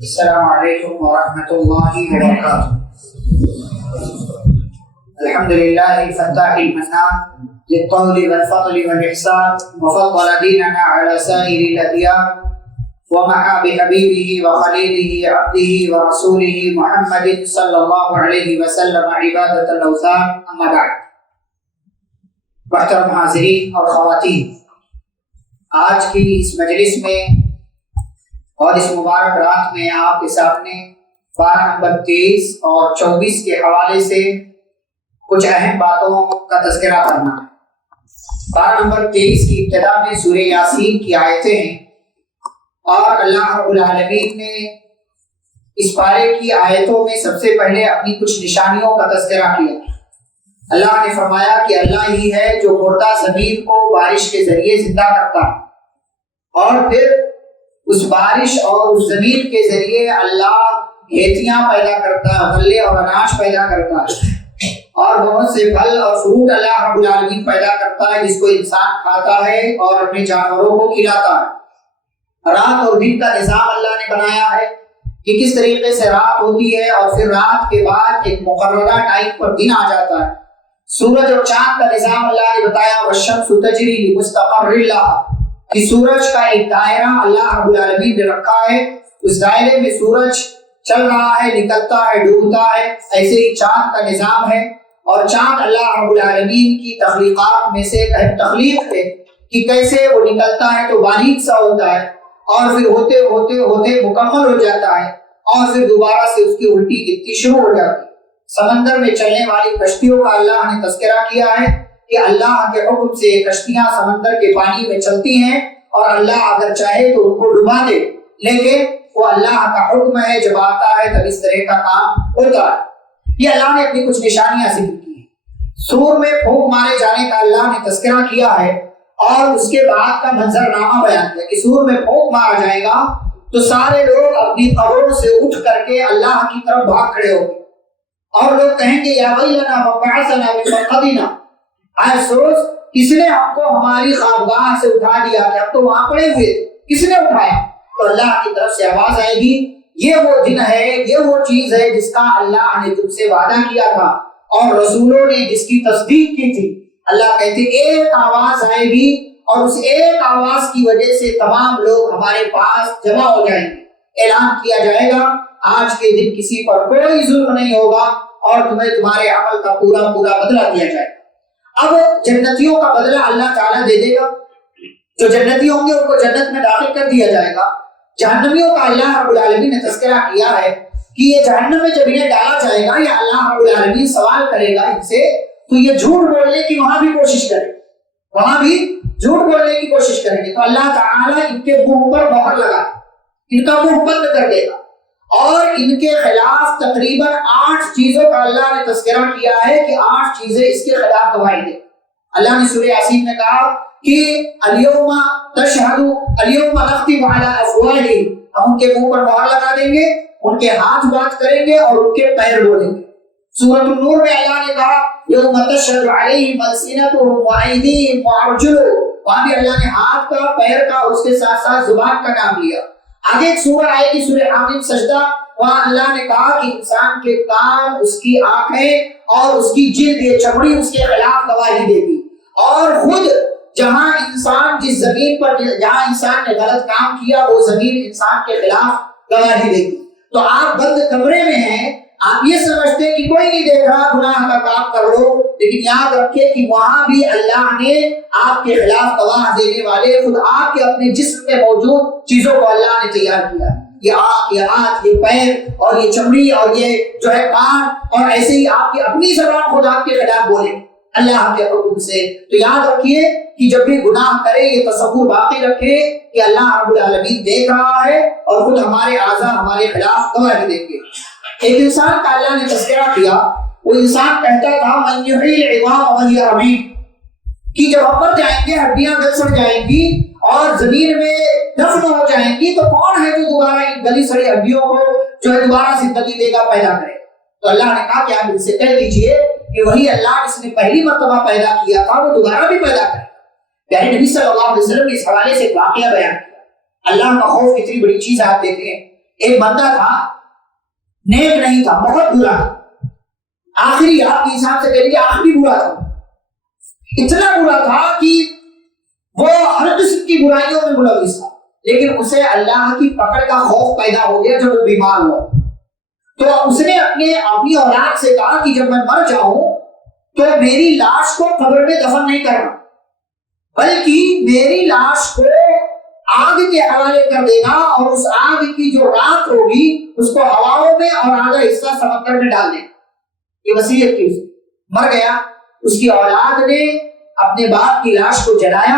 السلام علیکم ورحمۃ اللہ وبرکاتہ۔ الحمد للہ الفتاح المنان للطول والفضل والإحسان وفضل ديننا على سائر الأديان ومحى بحبيبه وخليله عبده ورسوله محمد صلی اللہ علیہ وسلم عبادة الأوثان، اما بعد۔ محترم حاضرین اور خواتین، آج کی اس مجلس میں اور اس مبارک رات میں آپ کے سامنے 12 نمبر 23 اور 24 کے حوالے سے کچھ اہم باتوں کا تذکرہ کرنا ہے۔ 12 نمبر 23 کی ابتدا میں سورہ یاسین کی آیتیں ہیں، اور اللہ رب العالمین نے اس پارے کی آیتوں میں سب سے پہلے اپنی کچھ نشانیوں کا تذکرہ کیا۔ اللہ نے فرمایا کہ اللہ ہی ہے جو مردہ زمین کو بارش کے ذریعے زندہ کرتا ہے، اور پھر اس بارش اور اس زمین کے ذریعے اللہ کھیتیاں پیدا کرتا ہے، غلے اور اناج پیدا کرتا ہے، اور بہت سے پھل اور فروٹ اللہ رب العالمین پیدا کرتا ہے جس کو انسان کھاتا ہے اور اپنے جانوروں کو کھلاتا ہے۔ رات اور دن کا نظام اللہ نے بنایا ہے کہ کس طریقے سے رات ہوتی ہے اور پھر رات کے بعد ایک مقررہ ٹائم پر دن آ جاتا ہے۔ سورج اور چاند کا نظام اللہ نے بتایا، والشمس تجری لمستقر لہا، کہ سورج کا ایک دائرہ اللہ رب العالمین نے رکھا ہے، اس دائرے میں سورج چل رہا ہے، نکلتا ہے، ڈوبتا ہے۔ ایسے ہی چاند کا نظام ہے، اور چاند اللہ رب العالمین کی تخلیقات میں سے ایک اہم تخلیق ہے کہ کیسے وہ نکلتا ہے تو باریک سا ہوتا ہے، اور پھر ہوتے ہوتے ہوتے مکمل ہو جاتا ہے، اور پھر دوبارہ سے اس کی الٹی گنتی شروع ہو جاتی ہے۔ سمندر میں چلنے والی کشتیوں کا اللہ نے تذکرہ کیا ہے کہ اللہ کے حکم سے کشتیاں سمندر کے پانی میں چلتی ہیں، اور اللہ اگر چاہے تو ان کو ڈبا دے، لیکن وہ اللہ کا حکم ہے، جب آتا ہے تب اس طرح کا کام ہوتا ہے۔ یہ اللہ نے اپنی کچھ نشانیاں ذکر کی ہیں۔ سور میں پھونک مارے جانے کا اللہ نے تذکرہ کیا ہے، اور اس کے بعد کا منظرنامہ بیان کیا کہ سور میں پھونک مارا جائے گا تو سارے لوگ اپنی قبروں سے اٹھ کر کے اللہ کی طرف بھاگ کھڑے ہوں گے، اور لوگ کہیں گے یا ویلنا وبعثنا من مرقدنا، افسوس کس نے ہم کو ہماری خوابگاہ سے اٹھا دیا کہ ہم تو وہاں پڑے ہوئے تھے، کس نے اٹھایا؟ تو اللہ کی طرف سے آواز آئے گی، یہ وہ دن ہے، یہ وہ چیز ہے جس کا اللہ نے تم سے وعدہ کیا تھا اور رسولوں نے جس کی تصدیق کی تھی۔ اللہ کہتے ایک آواز آئے گی، اور اس ایک آواز کی وجہ سے تمام لوگ ہمارے پاس جمع ہو جائیں گے۔ اعلان کیا جائے گا آج کے دن کسی پر کوئی ظلم نہیں ہوگا، اور تمہیں تمہارے عمل کا پورا پورا بدلہ دیا جائے گا۔ اب جنتیوں کا بدلہ اللہ تعالیٰ دے دے گا، جو جنتی ہوں گے ان کو جنت میں داخل کر دیا جائے گا۔ جہنمیوں کا اللہ رب العالمین نے تذکرہ کیا ہے کہ یہ جہنم میں جب انہیں ڈالا جائے گا یا اللہ رب العالمین سوال کرے گا ان سے، تو یہ جھوٹ بولنے کی وہاں بھی کوشش کریں، وہاں بھی جھوٹ بولنے کی کوشش کریں گے، تو اللہ تعالیٰ ان کے منہ پر مہر لگا ان کا منہ بند کر دے گا، اور ان کے خلاف تقریباً 8 چیزوں کا اللہ نے تذکرہ کیا ہے کہ 8 چیزیں اس کے خلاف گواہی دیں۔ اللہ نے سورہ یاسین میں کہا کہ الیوم تشہد الیوم نختم علی افواہہم، ہم ان کے منہ پر مہر لگا دیں گے، ان کے ہاتھ بات کریں گے اور ان کے پیر بولیں گے۔ سورۃ النور میں اللہ نے کہا یوم تشہد علیہم السنتہم وایدیہم وارجلہم، وہاں بھی اللہ نے ہاتھ کا، پیر کا اور اس کے ساتھ ساتھ زبان کا نام لیا۔ آگے ایک سورہ آئے گی سورہ حامیم سجدہ، وہاں اللہ نے کہا کہ انسان کے کان، اس کی آنکھیں اور اس کی جلد، یہ چمڑی اس کے خلاف گواہی دے گی، اور خود جہاں انسان جس زمین پر جہاں انسان نے غلط کام کیا وہ زمین انسان کے خلاف گواہی دے گی۔ تو آپ بند کمرے میں ہیں، آپ یہ سمجھتے ہیں کہ کوئی نہیں دیکھ رہا، گناہ کا کام کر لو، لیکن یاد رکھیں کہ وہاں بھی اللہ نے آپ کے خلاف گواہ دینے والے خود آپ کے اپنے جسم میں موجود چیزوں کو اللہ نے تیار کیا، یہ آنکھ، یہ ہاتھ، یہ پیر اور یہ چمڑی اور یہ جو ہے کان، اور ایسے ہی آپ کی اپنی زبان خود آپ کے خلاف بولے اللہ کے حکم سے۔ تو یاد رکھیے کہ جب بھی گناہ کرے یہ تصور باقی رکھے کہ اللہ رب العالمین دیکھ رہا ہے، اور خود ہمارے اعضاء ہمارے خلاف گواہی دیں گے۔ ایک انسان کا اللہ نے تذکرہ کیا، وہ انسان کہتا تھا من یحیی العظام وہی رمیم، کہ جب ہم مر جائیں گے، ہڈیاں گل سڑ جائیں گی اور زمین میں دفن ہو جائیں گی، تو کون ہے جو دوبارہ ان گلی سڑی ہڈیوں کو جو ہے دوبارہ زندگی دے گا، پیدا کرے؟ تو اللہ نے کہا کہ آپ ان سے کہہ دیجئے کہ وہی اللہ جس نے پہلی مرتبہ پیدا کیا تھا وہ دوبارہ بھی پیدا کرے گا۔ پیارے نبی صلی اللہ علیہ وسلم نے اس حوالے سے ایک واقعہ بیان کیا۔ اللہ کا خوف کتنی بڑی چیز ہے، آپ دیکھیں ایک بندہ تھا، نیک نہیں تھا، بہت برا تھا، آخری آپ کے حساب سے کہہ لیجیے آخری برا تھا، اتنا برا تھا کہ وہ ہر قسم کی برائیوں میں ملوث تھا، لیکن اسے اللہ کی پکڑ کا خوف پیدا ہو گیا جب وہ بیمار ہوا۔ تو اس نے اپنی اولاد سے کہا کہ جب میں مر جاؤں تو میری لاش کو قبر میں دفن نہیں کرنا، بلکہ میری لاش کو آگ کے حوالے کر دینا، اور اس آگ کی جو راکھ ہوگی اس کو ہواؤں میں اور آدھا حصہ سمندر میں ڈال دینا۔ یہ وصیت کی، مر گیا۔ اس کی اولاد نے اپنے باپ کی لاش کو جلایا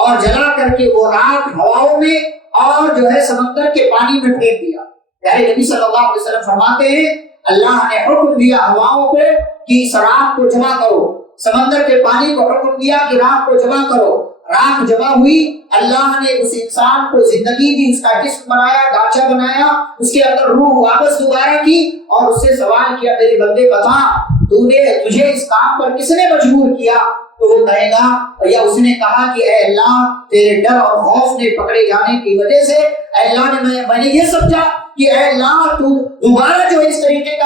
اور جلا کر کے وہ راکھ ہواؤں میں اور جو ہے سمندر کے پانی میں پھینک دیا۔ پیارے نبی صلی اللہ علیہ وسلم فرماتے ہیں اللہ نے حکم دیا ہواؤں پہ کہ اس راکھ کو جمع کرو، سمندر کے پانی کو حکم دیا کہ راکھ کو جمع کرو، راکھ جمع ہوئی، اللہ نے اس انسان کو زندگی دی، اس کا جسم بنایا، ڈھانچہ بنایا، اس کے اندر روح واپس دوبارہ کی، اور اس سے سوال کیا میرے بندے بتا تجھے اس کام پر کس نے مجبور کیا؟ تو وہ کہے گا یا اس نے کہا کہ اے اللہ تیرے ڈر اور خوف نے پکڑے جانے کی وجہ سے اے اللہ نے میں نے یہ سمجھا کہ اے اللہ تو دوبارہ جو اس طریقے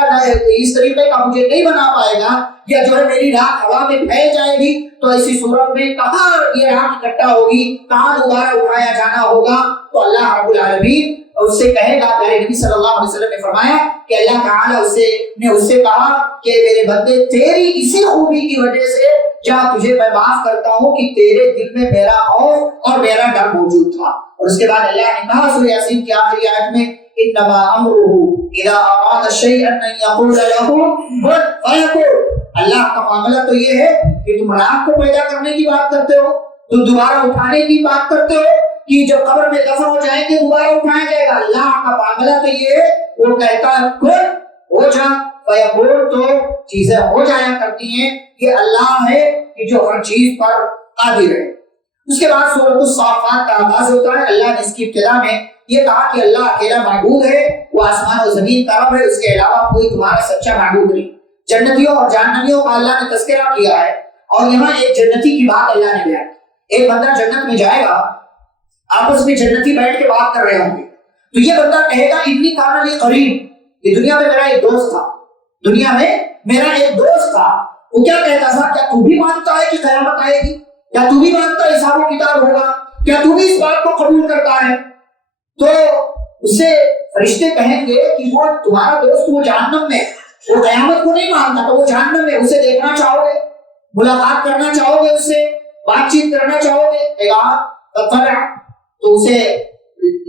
کا مجھے نہیں بنا پائے گا، یا جو ہے میری راکھ ہوا میں پھیل جائے گی، تو ایسی صورت میں کہاں یہ راکھ اکٹھا ہوگی، کہاں دوبارہ اٹھایا جانا ہوگا؟ تو اللہ رب العالمین اس سے کہے گا، پیارے نبی صلی اللہ علیہ وسلم نے فرمایا کہ اللہ تعالیٰ اس سے کہا کہ میرے بندے تیری اسی خوبی کی وجہ سے جا تجھے میں معاف کرتا ہوں کہ تیرے دل میں میرا خوف اور میرا ڈر موجود تھا۔ اور اس کے بعد اللہ نے کہا سورہ یاسین کی آخری آیت میں انما امرہ اذا اراد شیئا ان یقول له کن فیکون۔ اللہ کا معاملہ تو یہ ہے کہ تم راکھ کو پیدا کرنے کی بات کرتے ہو، تم دوبارہ اٹھانے کی بات کرتے ہو کہ جب قبر میں دفن ہو جائیں گے دوبارہ اٹھایا جائے گا۔ اللہ کا معاملہ تو یہ ہے، وہ کہتا ہے کن ہو جا فیکون، تو چیزیں ہو جایا کرتی ہیں۔ یہ اللہ ہے کہ جو ہر چیز پر قادر ہے۔ اس کے بعد سورۃ الصافات کا آغاز ہوتا ہے۔ اللہ نے اس کی ابتدا میں یہ کہا کہ اللہ اکیلا معبود ہے، وہ آسمان و زمین کا رب ہے، اس کے علاوہ کوئی تمہارا سچا معبود نہیں۔ جنتیوں اور جہنمیوں کا اللہ نے تذکرہ کیا ہے، اور یہاں ایک جنتی کی بات اللہ نے بیان کی۔ ایک بندہ جنت میں جائے گا، آپس میں جنتی بیٹھ کے بات کر رہے ہوں گے، تو یہ بندہ کہے گا ابنی کان لی قریب، یہ دنیا میں میرا ایک دوست تھا، دنیا میں میرا ایک دوست تھا، وہ کیا کہتا تھا کیا تو بھی مانتا ہے کہ قیامت آئے گی؟ کیا تو بھی مانتا ہے حساب و کتاب ہوگا؟ کیا تو بھی اس بات کو قبول کرتا ہے؟ تو اس سے فرشتے کہیں گے کہ وہ تمہارا دوست وہ جہنم میں، وہ قیامت کو نہیں مانتا تو وہ جہنم میں، اسے دیکھنا چاہو گے، ملاقات کرنا چاہو گے، اس سے بات چیت کرنا چاہو گے؟ تو اسے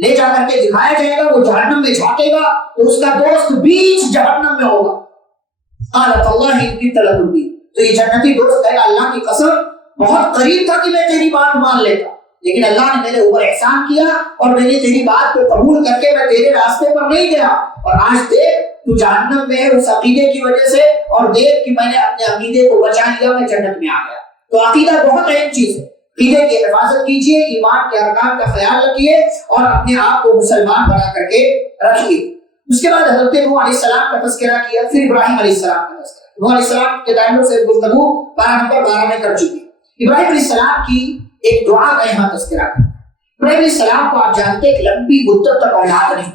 لے جا کر کے دکھایا جائے گا، وہ جہنم میں جھانکے گا تو اس کا دوست بیچ جہنم میں ہوگا۔ قالت اللہ ان کی طلب ہوگی، تو یہ جنتی دوست کہے گا اللہ کی قسم بہت قریب تھا کہ میں تیری بات مان لیتا، لیکن اللہ نے میرے اوپر احسان کیا اور میں نے تیری بات کو قبول کر کے میں تیرے راستے پر نہیں گیا، اور آج دیکھ تو جہنم میں ہے اس عقیدے کی وجہ سے، اور دیکھ کہ میں نے اپنے عقیدے کو بچا لیا، میں جنت میں آ گیا۔ تو عقیدہ بہت اہم چیز ہے، عقیدے کی حفاظت کیجیے، ایمان کے ارکان کا خیال رکھیے اور اپنے آپ کو مسلمان بنا کر کے رکھیے۔ اس کے بعد حضرت نوح علیہ السلام کا تذکرہ کیا، پھر ابراہیم علیہ السلام کا تذکرہ۔ نوح علیہ السلام کے تعلق سے گفتگو 12 نمبر 12 میں کر چکی۔ ابراہیم علیہ السلام کی ایک دعا کا یہاں تذکرہ ہے۔ ابراہیم علیہ السلام کو آپ جانتے ہیں کہ لمبی مدت تک اولاد نہیں،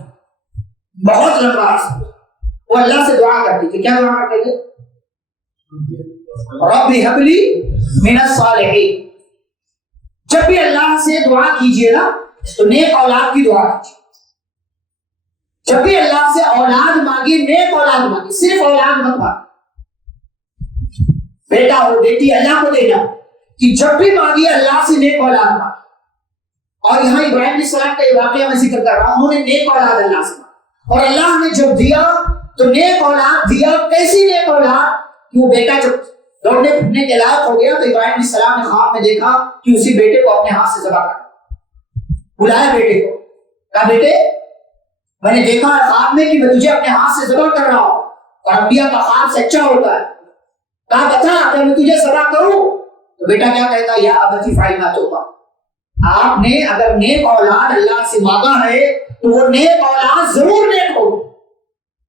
بہت لمبا عرصہ وہ اللہ سے دعا کرتے تھے۔ کیا دعا کرتے تھے؟ رب هب لي من الصالحین۔ جب بھی اللہ سے دعا کیجیے نا تو نیک اولاد کی دعا کیجیے۔ جب بھی اللہ سے اولاد مانگی، نیک اولاد مانگی، صرف اولاد مت مانگی، بیٹا ہو بیٹی اللہ کو دینا، کہ جب بھی مانگی اللہ سے نیک اولاد مانگی۔ اور یہاں ابراہیم علیہ السلام کا یہ واقعہ میں ذکر کر رہا ہوں، انہوں نے نیک اولاد اللہ سے مانگی، اور اللہ نے جب دیا تو نیک اولاد دیا۔ کیسی نیک اولاد؟ کہ وہ بیٹا جب دوڑنے پھرنے کے لائق ہو گیا تو ابراہیم علیہ السلام نے خواب میں دیکھا کہ اسی بیٹے کو اپنے ہاتھ سے ذبح کر، بلایا بیٹے کو، کہا بیٹے میں نے دیکھا ہے خواب میں کہ میں تجھے اپنے ہاتھ سے ذبح کر رہا ہوں، اور انبیاء کا خواب سچا ہوتا ہے۔ کہا بتا کہ میں تجھے ذبح کروں؟ تو بیٹا کیا کہتا؟ یا ابتی فعل ما تؤمر۔ آپ نے اگر نیک اولاد اللہ سے مانگا ہے تو وہ نیک اولاد ضرور نیک ہوگی۔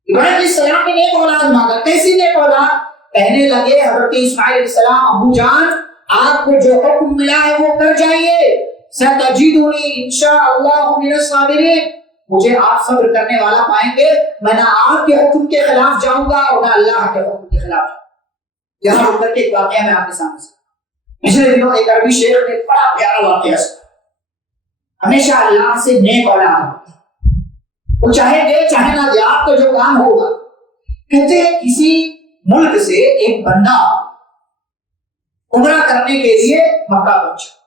ابراہیم علیہ السلام نے نیک اولاد مانگا۔ کیسی نیک اولاد؟ کہنے لگے حضرت اسماعیل علیہ السلام ابو جان آپ کو جو حکم ملا ہے وہ کر جائیے، ستجدنی انشاء اللہ من الصابرین، مجھے آپ صبر کرنے والا پائیں گے، میں نہ آپ کے حکم کے خلاف جاؤں گا اور نہ اللہ کے حکم کے خلاف جاؤں گا۔ یہاں رک کر کے ایک واقعہ میں آپ کے سامنے سے، پچھلے دنوں ایک عربی شیخ نے بڑا پیارا واقعہ سنا۔ ہمیشہ اللہ سے نیک اولاد، وہ چاہے دے چاہے نہ دے، آپ کا جو کام ہوگا۔ کہتے ہیں کسی ملک سے ایک بندہ عمرہ کرنے کے لیے مکہ پہنچا۔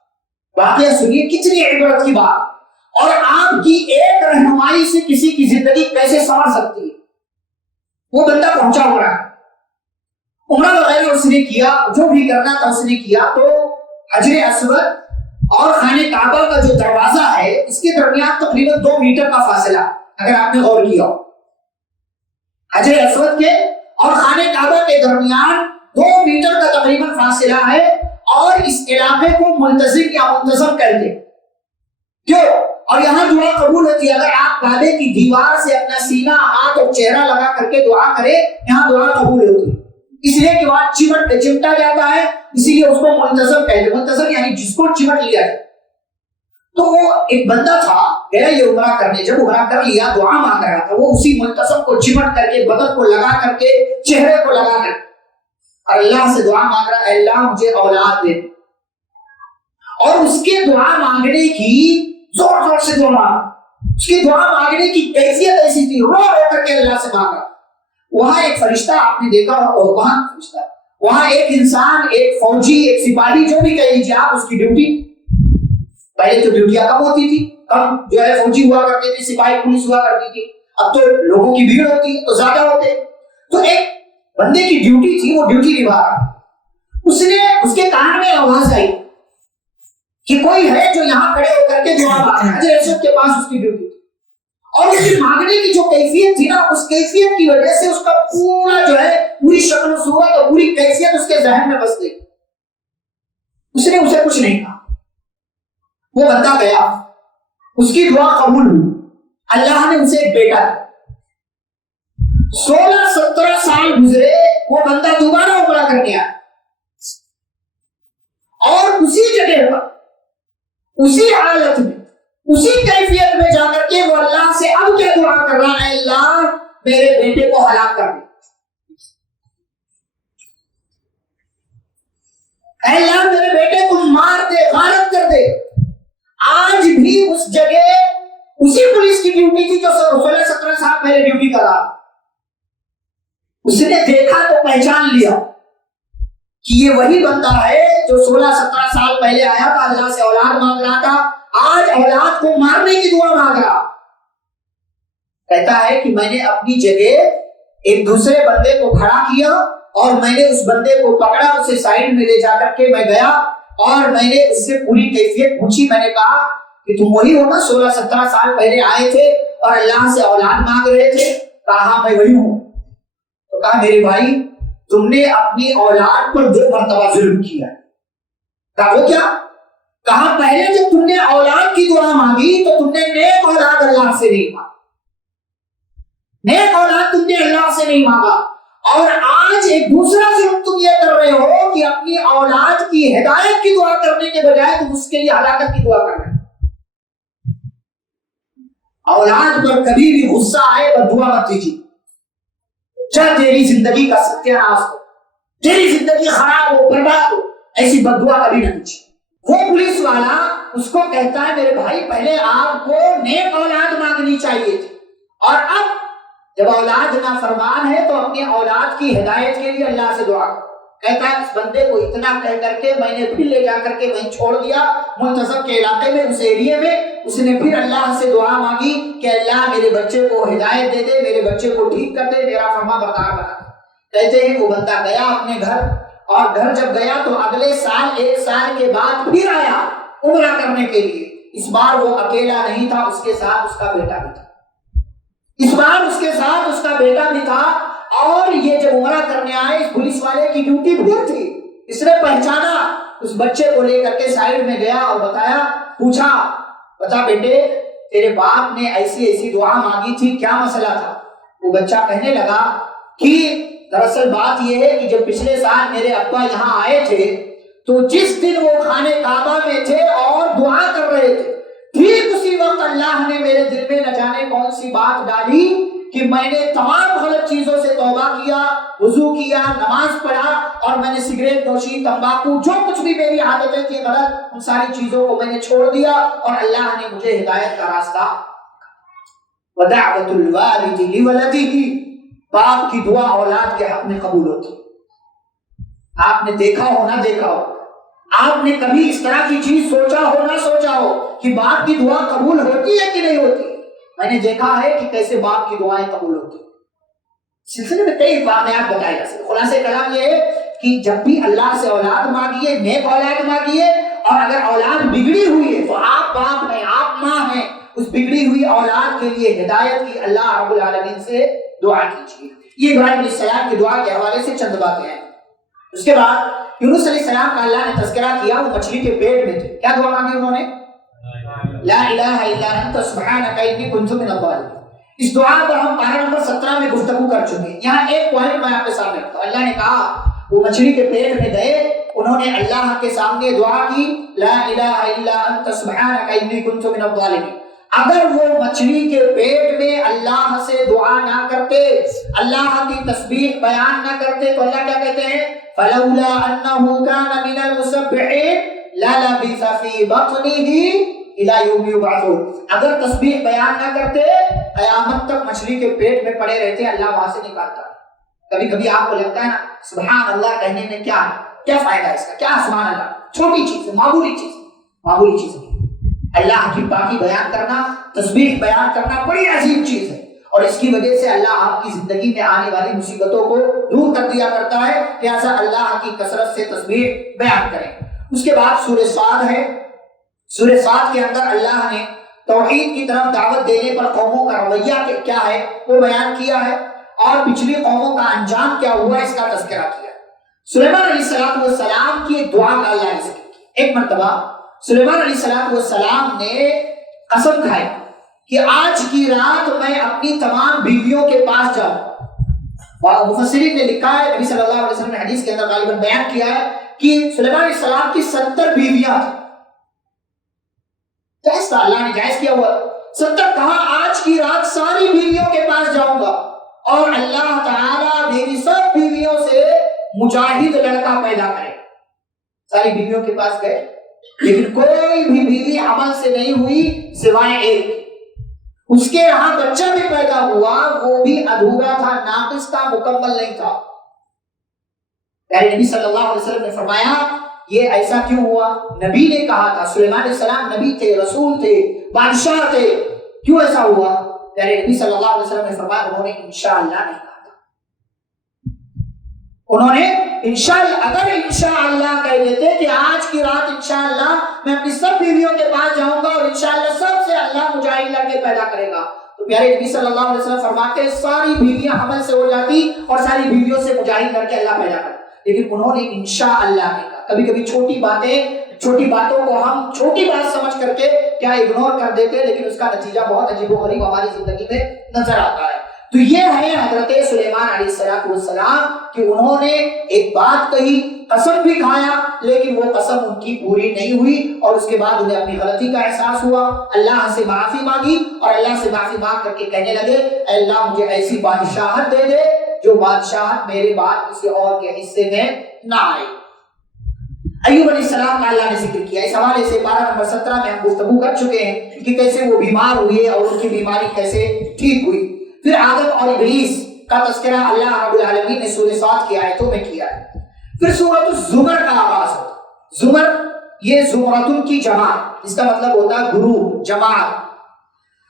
واقعہ سنیے، کتنی عبرت کی بات، اور آپ کی ایک رہنمائی سے کسی کی زندگی کیسے سنور سکتی ہے۔ وہ بندہ پہنچا عمرہ وغیرہ اس نے کیا، جو بھی کرنا تھا اس نے کیا، تو حجر اسود اور خانہ کعبہ کا جو دروازہ ہے اس کے درمیان تقریباً 2 میٹر کا فاصلہ، اگر آپ نے غور کیا ہو، حجر اسود کے اور خانہ کعبہ کے درمیان 2 میٹر کا تقریباً فاصلہ ہے، اور اس علاقے کو ملتزم یا منتظم کہتے ہیں۔ کیوں؟ اور یہاں دعا قبول ہوتی ہے۔ اگر آپ کعبے کی دیوار سے اپنا سینہ، ہاتھ اور چہرہ لگا کر کے دعا کرے، یہاں دعا قبول ہوتی ہے، اس لیے کہ وہاں چمٹا جاتا ہے، اسی لیے اس کو منتظم کہتے ہیں۔ منتظم یعنی جس کو چمٹ لیا جائے۔ تو وہ ایک بندہ تھا، گیا یہ عمرہ کرنے، جب عمرہ کر لیا دعا مانگ رہا تھا، وہ اسی منتظم کو چمٹ کر کے، بدن کو لگا کر کے، چہرے کو لگا کر کے، اور اللہ سے دعا مانگ رہا ہے، اللہ مجھے اولاد دے۔ اور اس کے دعا مانگنے کی زور زور سے دعا، اس کی دعا مانگنے کی کیفیت ایسی تھی، رو رو کر کے اللہ سے مانگا۔ وہاں ایک فرشتہ آپ نے دیکھا ہوگا، وہاں ایک انسان، ایک فوجی، ایک سپاہی، جو بھی کہہ لیجیے آپ، اس کی ڈیوٹی، پہلے تو ڈیوٹیاں کم ہوتی تھی، کم جو ہے فوجی ہوا کرتے تھے، سپاہی پولیس ہوا کرتی تھی، اب تو لوگوں کی بھیڑ ہوتی ہے تو زیادہ ہوتے، تو ایک بندے کی ڈیوٹی تھی، وہ ڈیوٹی نبھا رہا۔ اس کے کان میں آواز آئی کہ کوئی ہے جو یہاں کھڑے ہو کر کے دعا مانگ رہا ہے۔ حضرت یوسف کے پاس اس کی ڈیوٹی تھی، اور اس کی مانگنے کی جو کیفیت تھی نا، اس کیفیت کی وجہ سے اس کا پورا جو ہے، پوری شکل و صورت اور پوری کیفیت اس کے ذہن میں بس گئی۔ اس نے اسے کچھ نہیں کہا، وہ بندہ گیا، اس کی دعا قبول ہوئی، اللہ نے اسے ایک بیٹا دیا۔ 16-17 سال گزرے، وہ بندہ دوبارہ عمرہ کرنے آیا، اور اسی جگہ پر، اسی حالت میں، اسی کیفیت میں جا کر کے وہ اللہ سے اب کیا دعا کر رہا ہے، اللہ میرے بیٹے کو ہلاک کر دے، اے اللہ میرے بیٹے کو مار دے، غارت کر دے۔ آج بھی اس جگہ اسی پولیس کی ڈیوٹی تھی جو 16-17 سال پہلے ڈیوٹی کر رہا، اس نے دیکھا تو پہچان لیا کہ یہ وہی بندہ ہے جو 16-17 سال پہلے آیا تھا، اللہ سے اولاد مانگ رہا تھا، آج اولاد کو مارنے کی دعا مانگ رہا۔ کہتا ہے کہ میں نے اپنی جگہ ایک دوسرے بندے کو کھڑا کیا، اور میں نے اس بندے کو پکڑا، اسے سائڈ میں لے جا کر کے میں گیا، اور میں نے اس سے پوری کیفیت پوچھی۔ میں نے کہا کہ تم وہی ہو نا 16-17 سال پہلے آئے تھے اور اللہ سے اولاد مانگ رہے تھے؟ کہا ہاں میں وہی ہوں۔ تو کہا میرے بھائی تم نے اپنی اولاد پر 2 مرتبہ ظلم کیا۔ کہا وہ کیا؟ کہا پہلے جب تم نے اولاد کی دعا مانگی تو تم نے نیک اولاد اللہ سے نہیں مانگا، نیک اولاد تم نے اللہ سے نہیں مانگا، اور آج ایک دوسرا ظلم تم یہ کر رہے ہو کہ اپنی اولاد کی ہدایت کی دعا کرنے کے بجائے تم اس کے لیے ہلاکت کی دعا کر رہے ہو۔ اولاد پر کبھی بھی غصہ آئے بد دعا مت کیجیے، چاہے تیری زندگی کا ستیہ ناش ہو، تیری زندگی خراب ہو، برباد ہو، ایسی بد دعا کبھی نہ کیجیے۔ وہ پولیس والا اس کو کہتا ہے میرے بھائی پہلے آپ کو نیک اولاد مانگنی چاہیے تھی، اور اب جب اولاد نافرمان ہے تو اپنی اولاد کی ہدایت کے لیے اللہ سے دعا کرو۔ کہتا ہے اس بندے کو اتنا کہہ کر کے میں نے پھر لے جا کر کے وہیں چھوڑ دیا، منتظم کے علاقے میں، اس ایریے میں۔ اس نے پھر اللہ سے دعا مانگی کہ اللہ میرے بچے کو ہدایت دے دے، میرے بچے کو ٹھیک کر دے، میرا فرما بردار بنا دے۔ کہتے ہیں وہ بندہ گیا اپنے گھر، اور گھر جب گیا تو اگلے سال 1 سال کے بعد پھر آیا عمرہ کرنے کے لیے۔ اس بار وہ اکیلا نہیں تھا، اس کے ساتھ اس کا بیٹا بھی تھا، اس بار اس کے ساتھ اس کا بیٹا بھی تھا۔ اور یہ جب عمرہ کرنے آئے، اس پولیس والے کی ڈیوٹی پھر تھی، اس نے پہچانا، اس بچے کو لے کر کے سائڈ میں گیا اور بتایا، پوچھا بتا بیٹے تیرے باپ نے ایسی ایسی دعا مانگی تھی، کیا مسئلہ تھا؟ وہ بچہ کہنے لگا کہ دراصل بات یہ ہے کہ جب پچھلے سال میرے ابا یہاں آئے تھے تو جس دن وہ خانہ کعبہ میں تھے اور دعا کر رہے تھے، ٹھیک اسی وقت اللہ نے میرے دل میں نہ جانے نے کون سی بات ڈالی کہ میں نے تمام غلط چیزوں سے توبہ کیا، وضو کیا، نماز پڑھا، اور میں نے سگریٹ نوشی، تمباکو، جو کچھ بھی میری عادتیں تھیں غلط، ان ساری چیزوں کو میں نے چھوڑ دیا، اور اللہ نے مجھے ہدایت کا راستہ۔ وَدَعْوَةُ الْوَالِدِ لِوَلَدِهِ، باپ کی دعا اولاد کے حق میں قبول ہوتی۔ آپ نے دیکھا ہو نہ دیکھا ہو، آپ نے کبھی اس طرح کی چیز سوچا ہو نہ سوچا ہو کہ باپ کی دعا قبول ہوتی ہے کہ نہیں ہوتی؟ میں نے دیکھا ہے کہ کیسے باپ کی دعائیں قبول ہوتی ہیں۔ سلسلے میں کئی واقعات بتائے جا سکتے۔ خلاصہ کلام یہ ہے کہ جب بھی اللہ سے اولاد مانگیے، نیک اولاد مانگیے، اور اگر اولاد بگڑی ہوئی ہے تو آپ باپ ہیں، آپ ماں ہیں، اس بگڑی ہوئی اولاد کے لیے ہدایت کی اللہ رب العالمین سے دعا کیجیے۔ یہ ابراہیم علیہ السلام کی دعا کے حوالے سے چند باتیں ہیں۔ اس کے بعد یونس علیہ السلام کا اللہ نے تذکرہ کیا، وہ مچھلی کے پیٹ میں تھے، کیا دعا مانگی انہوں نے؟ لا الہ الا انت سبحانک انی کنت من الظالمین۔ اس دعا پر ہم پارہ نمبر 17 میں گفتگو کر چکے ہیں۔ یہاں ایک پوائنٹ میں آپ کے سامنے رکھتا ہوں۔ اللہ نے کہا وہ مچھلی کے پیٹ میں گئے، انہوں نے اللہ کے سامنے دعا کی، لا الہ الا انت سبحانک انی کنت من الظالمین۔ اگر وہ مچھلی کے پیٹ میں اللہ سے دعا نہ کرتے، اللہ کی تسبیح بیان نہ کرتے، تو اللہ کیا کہتے ہیں؟ فلولا انه كان من المسبحين للبث في بطنه الى يوم يبعثون۔ اگر تسبیح بیان نہ کرتے قیامت تک مچھلی کے پیٹ میں پڑے رہتے، اللہ وہاں سے نکالتا۔ کبھی کبھی آپ کو لگتا ہے نا سبحان اللہ کہنے میں کیا ہے، کیا فائدہ ہے اس کا، کیا سبحان اللہ، چھوٹی چیز ہے، معمولی چیز، معمولی چیز ہے۔ اللہ کی پاکی بیان کرنا، تسبیح بیان کرنا بڑی عظیم چیز ہے، اور اس کی وجہ سے اللہ آپ کی زندگی میں آنے والی مصیبتوں کو دور کر دیا کرتا ہے۔ لہٰذا اللہ کی کثرت سے تسبیح بیان کریں۔ اس کے بعد سورہ صاد ہے۔ سورہ صاد کے اندر اللہ نے توحید کی طرف دعوت دینے پر قوموں کا رویہ کیا ہے وہ بیان کیا ہے، اور پچھلی قوموں کا انجام کیا ہوا اس کا تذکرہ کیا۔ سلیمان علیہ السلام کی ایک دعا کا اللہ نے ذکر کیا۔ ایک مرتبہ سلیمان علیہ السلام نے قسم کھائی کہ آج کی رات میں اپنی تمام بیویوں کے پاس جاؤں۔ مفسرین نے لکھا ہے، نبی صلی اللہ علیہ وسلم نے حدیث کے اندر غالباً بیان کیا ہے کہ سلیمان علیہ السلام کی 70 بیویاں تھیں۔ جائز تھا، اللہ نے جائز کیا ہوا 70 کہا آج کی رات ساری بیویوں کے پاس جاؤں گا، اور اللہ تعالیٰ میری سب بیویوں سے مجاہد لڑکا پیدا کرے۔ ساری بیویوں کے پاس گئے، لیکن کوئی بھی بیوی عمل سے نہیں ہوئی سوائے ایک۔ اس کے یہاں بچہ بھی پیدا ہوا، وہ بھی ادھورا تھا، ناقص تھا، مکمل نہیں تھا۔ نبی صلی اللہ علیہ وسلم نے فرمایا یہ ایسا کیوں ہوا؟ نبی نے کہا تھا، سلیمان علیہ السلام نبی تھے، رسول تھے، بادشاہ تھے، کیوں ایسا ہوا؟ نبی صلی اللہ علیہ وسلم نے فرمایا انہوں نے انشاءاللہ نہیں کہا تھا۔ انہوں نے انشاءاللہ، اگر انشاءاللہ کہہ دیتے کہ آج کی رات انشاءاللہ میں اپنی سب بیویوں کے پاس جاؤں گا اور انشاءاللہ سب سے اللہ مجاہد لڑکے پیدا کرے گا، تو پیارے نبی صلی اللہ علیہ وسلم فرماتے ساری بیویاں حمل سے ہو جاتی اور ساری بیویوں سے مجاہد لڑکے اللہ پیدا کرتا۔ لیکن انہوں نے انشاءاللہ نہیں کہا۔ کبھی کبھی چھوٹی باتوں کو ہم چھوٹی بات سمجھ کر کے کیا اگنور کر دیتے ہیں، لیکن اس کا نتیجہ بہت عجیب و غریب ہماری زندگی میں نظر آتا ہے۔ تو یہ ہے حضرت سلیمان علیہ السلام کہ انہوں نے ایک بات کہی، قسم بھی کھایا، لیکن وہ قسم ان کی پوری نہیں ہوئی، اور اس کے بعد انہیں اپنی غلطی کا احساس ہوا، اللہ سے معافی مانگی، اور اللہ سے معافی مانگ کر کے کہنے لگے اے اللہ مجھے ایسی بادشاہت دے دے جو بادشاہت میرے بعد کسی اور کے حصے میں نہ آئے۔ ایوب علیہ السلام کا اللہ نے ذکر کیا۔ اس حوالے سے پارہ نمبر 17 میں ہم گفتگو کر چکے ہیں کہ کیسے وہ بیمار ہوئے اور ان کی بیماری کیسے ٹھیک ہوئی۔ پھر آدم اور ابلیس کا تذکرہ اللہ رب العالمین نے سورہ صاد کی آیتوں میں کیا ہے۔ پھر سورۃ الزمر کا آغاز ہوتا ہے۔ زمر یہ زمرۃ کی جماعت، اس کا مطلب ہوتا ہے گروپ، جماعت۔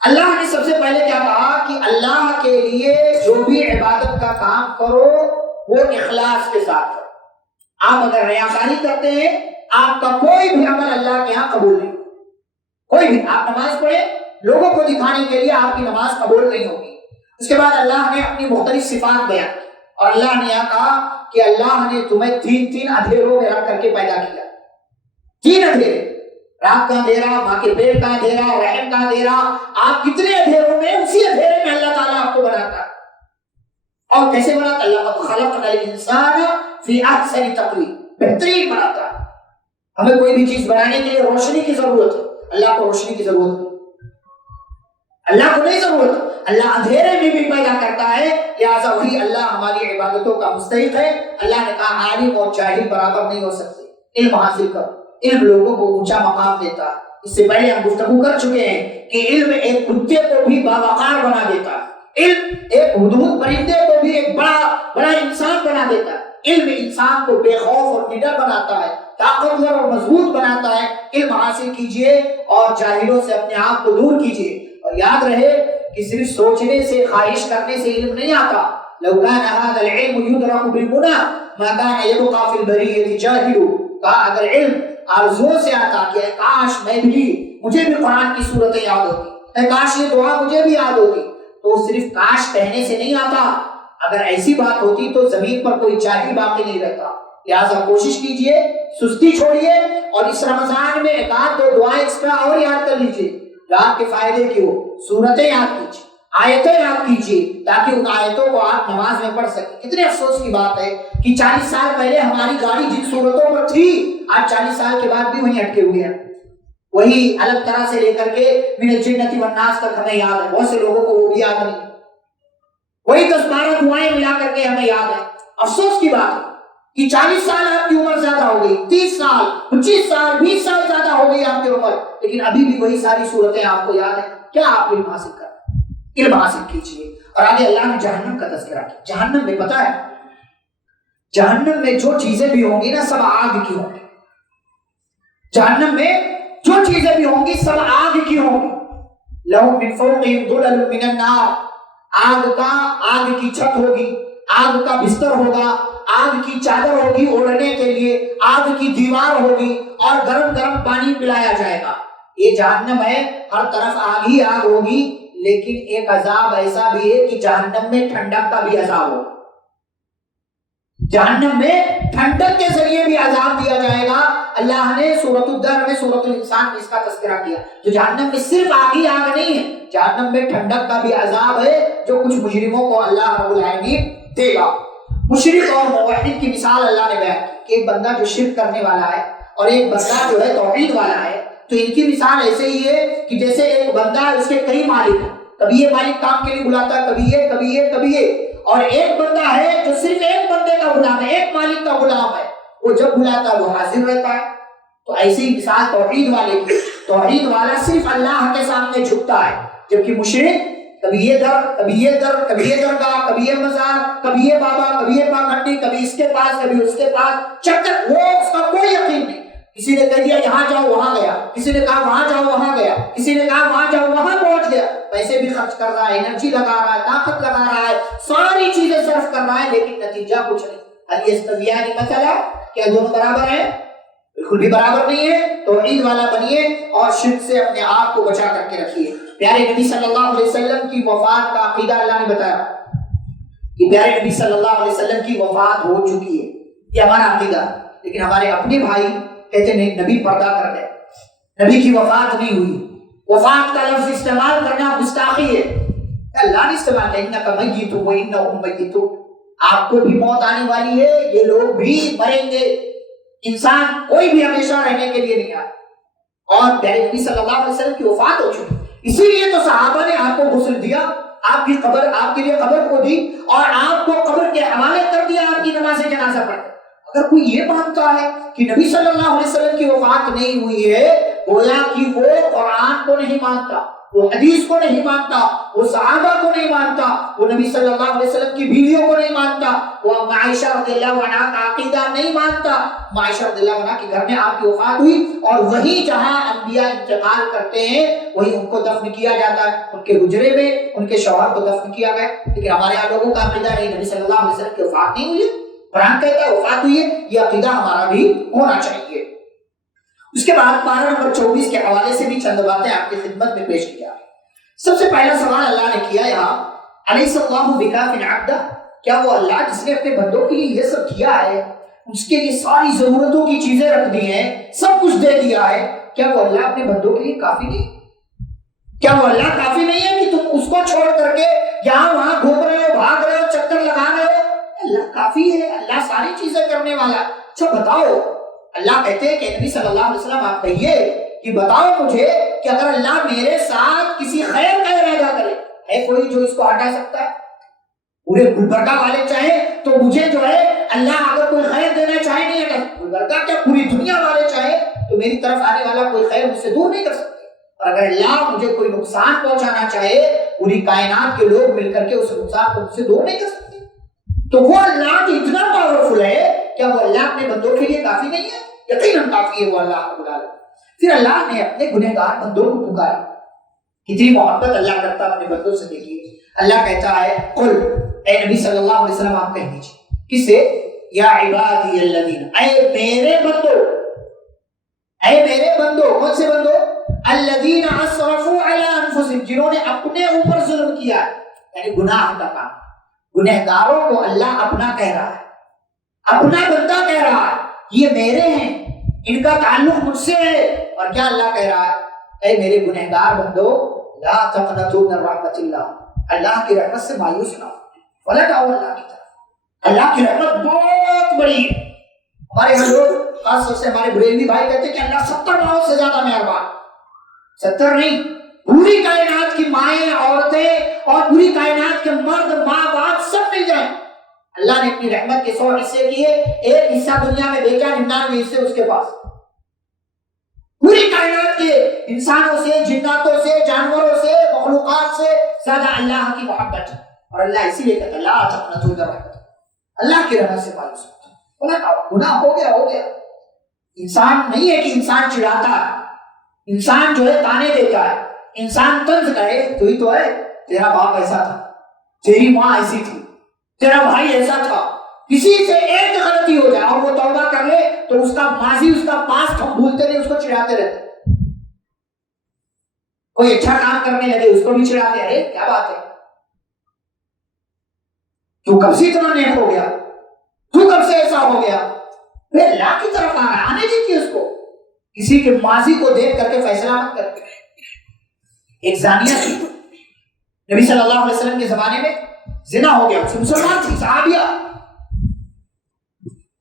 اللہ نے سب سے پہلے کیا کہا کہ اللہ کے لیے جو بھی عبادت کا کام کرو وہ اخلاص کے ساتھ کرو۔ آپ اگر ریاکاری کرتے ہیں آپ کا کوئی بھی عمل اللہ کے ہاں قبول نہیں، کوئی بھی۔ آپ نماز پڑھیں لوگوں کو دکھانے کے لیے آپ کی نماز قبول نہیں ہوگی۔ اس کے بعد اللہ نے اپنی مختلف صفات بیان کی، اور اللہ نے یہاں کہا کہ اللہ نے تمہیں تین اندھیروں میں رکھ کر کے پیدا کیا۔ 3 اندھیرے، رات کا اندھیرا، ماں کے پیٹ کا اندھیرا، رحم کا اندھیرا۔ آپ کتنے اندھیروں میں، اسی اندھیرے میں اللہ تعالیٰ آپ کو بناتا ہے۔ اور کیسے بناتا؟ اللہ خلقنا الانسان فی احسن تقویم، بہترین بناتا ہے۔ ہمیں کوئی بھی چیز بنانے کے لیے روشنی کی ضرورت ہے، اللہ کو روشنی کی ضرورت ہے۔ اللہ کو نہیں ضرورت. اللہ اندھیرے میں بھی پیدا کرتا ہے, لہٰذا وہی اللہ ہماری عبادتوں کا مستحق ہے. اللہ نے کہا عالم اور جاہل برابر نہیں ہو سکتے, علم حاصل کرو. علم لوگوں کو اونچا مقام دیتا ہے. اس سے پہلے ہم گفتگو کر چکے ہیں کہ علم ایک کتے کو بھی باوقار بنا دیتا ہے. علم ایک ہدہد پرندے کو بھی ایک بڑا انسان بنا دیتا ہے. علم انسان کو بے خوف اور نڈر بناتا ہے, طاقتور اور مضبوط بناتا ہے. علم حاصل کیجئے اور جاہلوں سے اپنے آپ کو دور کیجئے. اور یاد رہے کہ صرف سوچنے سے, خواہش کرنے سے علم نہیں آتا. لو كان هذا العلم يدرك بالمنى ما كان يبقى في البرية جاهل. کہا اگر علم آرزوؤں سے آتا کہ کاش مجھے بھی قرآن کی صورتیں یاد ہوتی, کاش یہ دعا مجھے بھی یاد ہوتی, تو صرف کاش کہنے سے نہیں آتا. اگر ایسی بات ہوتی تو زمین پر کوئی جاہل باقی نہیں رہتا. لہٰذا کوشش کیجئے, سستی چھوڑیے, اور اس رمضان میں ایک آدھ دو دعائیں ایکسٹرا اور یاد کر لیجئے. رات کے فائدے کی ہو, صورتیں یاد کیجئے, آیتیں یاد کیجئے, تاکہ ان آیتوں کو آپ نماز میں پڑھ سکیں. کتنے افسوس کی بات ہے کہ 40 سال پہلے ہماری گاڑی جن صورتوں پر تھی, آج 40 سال کے بعد بھی وہیں اٹکے ہوئے ہیں. وہی الگ طرح سے لے کر کے من الجنۃ والناس تک ہمیں یاد ہے. بہت سے لوگوں کو وہ بھی یاد نہیں. وہی 10-12 دعائیں ملا کر کے ہمیں یاد ہے. افسوس کی بات ہے کہ 40 سال آپ کی عمر زیادہ ہو گئی, 30 سال, 25 سال, 20 سال زیادہ ہو گئی آپ کی عمر, لیکن ابھی بھی وہی ساری صورتیں آپ کو یاد ہیں. کیا آپ علم حاصل کر, علم حاصل کیجیے. اور آگے اللہ نے جہنم کا تذکرہ کیا. جہنم میں پتہ ہے, جہنم میں جو چیزیں بھی ہوں گی نا سب آگ کی ہوں گی. جہنم میں جو چیزیں بھی ہوں گی سب آگ کی ہوں گی. لہم من فوقہم ظلل من النار, آگ کی چھت ہوگی, آگ کا بستر ہوگا, آگ کی چادر ہوگی اوڑھنے کے لیے, آگ کی دیوار ہوگی, اور گرم گرم پانی پلایا جائے گا. یہ جہنم ہے, ہر طرف آگ ہی آگ ہوگی. لیکن ایک عذاب ایسا بھی ہے کہ جہنم میں ٹھنڈک کا بھی عذاب ہوگا. جہنم میں ٹھنڈک کے ذریعے بھی عذاب دیا جائے گا. اللہ نے سورۃ الدر میں, سورۃ الانسان میں اس کا تذکرہ کیا. تو جہنم میں صرف آگ ہی آگ نہیں ہے, جہنم میں ٹھنڈک کا بھی عذاب ہے جو کچھ مجرموں کو اللہ رب العالمین دے گا. مشرک اور موحد کی مثال اللہ نے بیان کی کہ ایک بندہ جو شرک کرنے والا ہے اور ایک بندہ جو ہے توحید والا ہے, تو ان کی مثال ایسے ہی ہے کہ جیسے ایک بندہ اس کے کئی مالک ہیں. کبھی یہ مالک کام کے لیے بلاتا ہے, کبھی یہ, کبھی یہ, کبھی یہ. اور ایک بندہ ہے جو صرف ایک بندے کا غلام ہے, ایک مالک کا غلام ہے, وہ جب بلاتا ہے وہ حاضر رہتا ہے. تو ایسی ہی مثال توحید والے کی. توحید والا صرف اللہ کے سامنے جھکتا ہے, جبکہ مشرک کبھی یہ در, کبھی یہ در, کبھی یہ درگاہ, کبھی یہ مزار, کبھی یہ بابا, کبھی یہ پاکھنڈی, کبھی اس کے پاس, کبھی اس کے پاس, چکر, وہ اس کا کوئی یقین نہیں. کسی نے کہہ دیا یہاں جاؤ وہاں گیا, کسی نے کہا وہاں جاؤ وہاں گیا, کسی نے کہا وہاں جاؤ وہاں پہنچ گیا. پیسے بھی خرچ کر رہا ہے, انرجی لگا رہا ہے, طاقت لگا رہا ہے, ساری چیزیں صرف کر رہا ہے, لیکن نتیجہ کچھ نہیں. هل يستويان مثلا, کیا دونوں برابر ہیں؟ بالکل بھی برابر نہیں ہے. توحید والا بنیے اور شرک سے اپنے آپ کو بچا کر کے رکھیے. پیارے نبی صلی اللہ علیہ وسلم کی وفات کا عقیدہ اللہ نے بتایا کہ پیارے نبی صلی اللہ علیہ وسلم کی وفات ہو چکی ہے, یہ ہمارا عقیدہ. لیکن ہمارے اپنے بھائی کہتے نہیں, نبی پردہ کر گئے, نبی کی وفات نہیں ہوئی. وفات کا لفظ استعمال کرنا گستاخی ہے. اللہ نے استعمال کیا انک میت و انہم میتون, آپ کو بھی موت آنے والی ہے, یہ لوگ بھی مریں گے. انسان کوئی بھی ہمیشہ رہنے کے لیے نہیں آیا. اور پیارے نبی صلی اللہ علیہ وسلم کی وفات ہو چکی, اسی لیے تو صحابہ نے آپ کو غسل دیا, آپ کی قبر, آپ کے لیے قبر کو دی, اور آپ کو قبر کے حوالے کر دیا, آپ کی نماز جنازہ پڑھ. اگر کوئی یہ مانتا ہے کہ نبی صلی اللہ علیہ وسلم کی وفات نہیں ہوئی ہے, گویا کہ وہ قرآن کو نہیں مانتا, وہ حدیث کو نہیں مانتا, وہ صحابہ کو نہیں مانتا, وہ نبی صلی اللہ علیہ وسلم کی بیویوں کو نہیں مانتا, وہ عائشہ رضی اللہ عنہا کا عقیدہ نہیں مانتا. عائشہ رضی اللہ عنہا کے گھر میں آپ کی وفات ہوئی, اور وہی جہاں انبیاء انتقال کرتے ہیں وہی ان کو دفن کیا جاتا ہے, ان کے حجرے میں ان کے شوہر کو دفن کیا گیا. لیکن ہمارے یہاں لوگوں کا عقیدہ نہیں, نبی صلی اللہ علیہ وسلم کی وفات نہیں ہوئی, قرآن کہتا ہے وفات ہوئی ہے, یہ عقیدہ ہمارا بھی ہونا چاہیے. اس کے بعد پارہ نمبر 24 کے حوالے سے بھی چند باتیں آپ کی خدمت میں پیش کیا. سب سے پہلا سوال اللہ نے کیا یہاں, الیس اللہ بکاف عبدہ, کیا وہ اللہ جس نے اپنے بندوں کے لیے یہ سب کیا ہے, اس کے لیے ساری ضرورتوں کی چیزیں رکھ دی ہیں, سب کچھ دے دیا ہے, کیا وہ اللہ اپنے بندوں کے لیے کافی نہیں؟ کیا وہ اللہ کافی نہیں ہے کہ تم اس کو چھوڑ کر کے یہاں وہاں گھوم رہے ہو, بھاگ رہے ہو, چکر لگا رہے ہو؟ اللہ کافی ہے, اللہ ساری چیزیں کرنے والا. اچھا بتاؤ, اللہ کہتے ہیں کہ نبی صلی اللہ علیہ وسلم آپ کہیے کہ بتاؤ مجھے کہ اگر اللہ میرے ساتھ کسی خیر کا ارادہ ہے کوئی جو اس کو ہٹا سکتا ہے؟ پورے گلبرگہ والے چاہیں تو مجھے جو ہے اللہ اگر کوئی خیر دینا چاہے نہیں ہٹا، گلبرگہ کیا پوری دنیا والے چاہے تو میری طرف آنے والا کوئی خیر مجھ سے دور نہیں کر سکتے، اور اگر اللہ مجھے کوئی نقصان پہنچانا چاہے پوری کائنات کے لوگ مل کر کے اس نقصان کو مجھ سے دور نہیں کر سکتے۔ تو وہ اللہ جو اتنا پاورفل ہے، کیا وہ اللہ اپنے بندوں کے لیے کافی نہیں ہے؟ یقیناً کافی ہے وہ اللہ رب العالمین۔ پھر اللہ نے اپنے گنہگار بندوں کو پکارا، کتنی محبت اللہ کرتا ہے اپنے بندوں سے۔ دیکھیے اللہ کہتا ہے قل، اے نبی صلی اللہ علیہ وسلم آپ کہہ دیجیے، کس سے؟ یا عبادی الذین، اے میرے بندو، اے میرے بندو، کون سے بندو؟ الذین اسرفوا علی انفسہم، جنہوں نے اپنے اوپر ظلم کیا، یعنی گناہ کا کام۔ گنہگاروں کو اللہ اپنا کہہ رہا ہے، اپنا بندہ کہہ رہا ہے، یہ میرے ہیں، ان کا تعلق مجھ سے ہے۔ اور کیا اللہ کہہ رہا ہے؟ اے میرے گنہگار بندو لا تقنطوا من رحمت اللہ، اللہ کی رحمت سے مایوس نہ ہو، ولجاؤ اللہ کی طرف۔ اللہ کی رحمت بہت بڑی ہے۔ ہمارے یہاں لوگ خاص طور سے ہمارے بریلوی بھائی کہتے ہیں کہ اللہ 70 ماؤں سے زیادہ مہربان۔ 70 نہیں، پوری کائنات کی مائیں، عورتیں اور پوری کائنات کے مرد، ماں باپ سب مل جائیں، اللہ نے اپنی رحمت کے 100 حصے کیے، ایک حصہ دنیا میں بھیجا، 99 حصے اس کے پاس۔ پوری کائنات کے انسانوں سے، جناتوں سے، جانوروں سے، مخلوقات سے زیادہ اللہ کی محبت ہے، اور اللہ اسی لیے کہتا ہے لا تقنطوا من رحمت اللہ کی رحمت سے مایوس مت ہو۔ گناہ ہو گیا ہو گیا، انسان نہیں ہے کہ انسان چڑھاتا ہے، انسان جو ہے تانے دیتا ہے، انسان طنز کرے، تو ہی تو ہے، تیرا باپ ایسا تھا، تیری ماں ایسی تھی، تیرا بھائی ایسا تھا۔ کسی سے ایک غلطی ہو جائے اور وہ توبہ کر لے تو اس کا ماضی، اس کا پاسٹ ہم بھولتے نہیں، اس کو چڑھاتے رہتے۔ کوئی اچھا کام کرنے لگے اس کو بھی چڑھاتے، ارے کیا بات ہے، تو کب سے اتنا نیک ہو گیا، تو کب سے ایسا ہو گیا؟ پھر اللہ کی طرف آنے دیجیے اس کو، کسی کے ماضی کو دیکھ کر کے فیصلہ مت کرتے۔ ایک زانیہ تھی، نبی صلی اللہ علیہ وسلم کے زمانے میں زنا ہو گیا، مسلمان تھی، صحابیہ،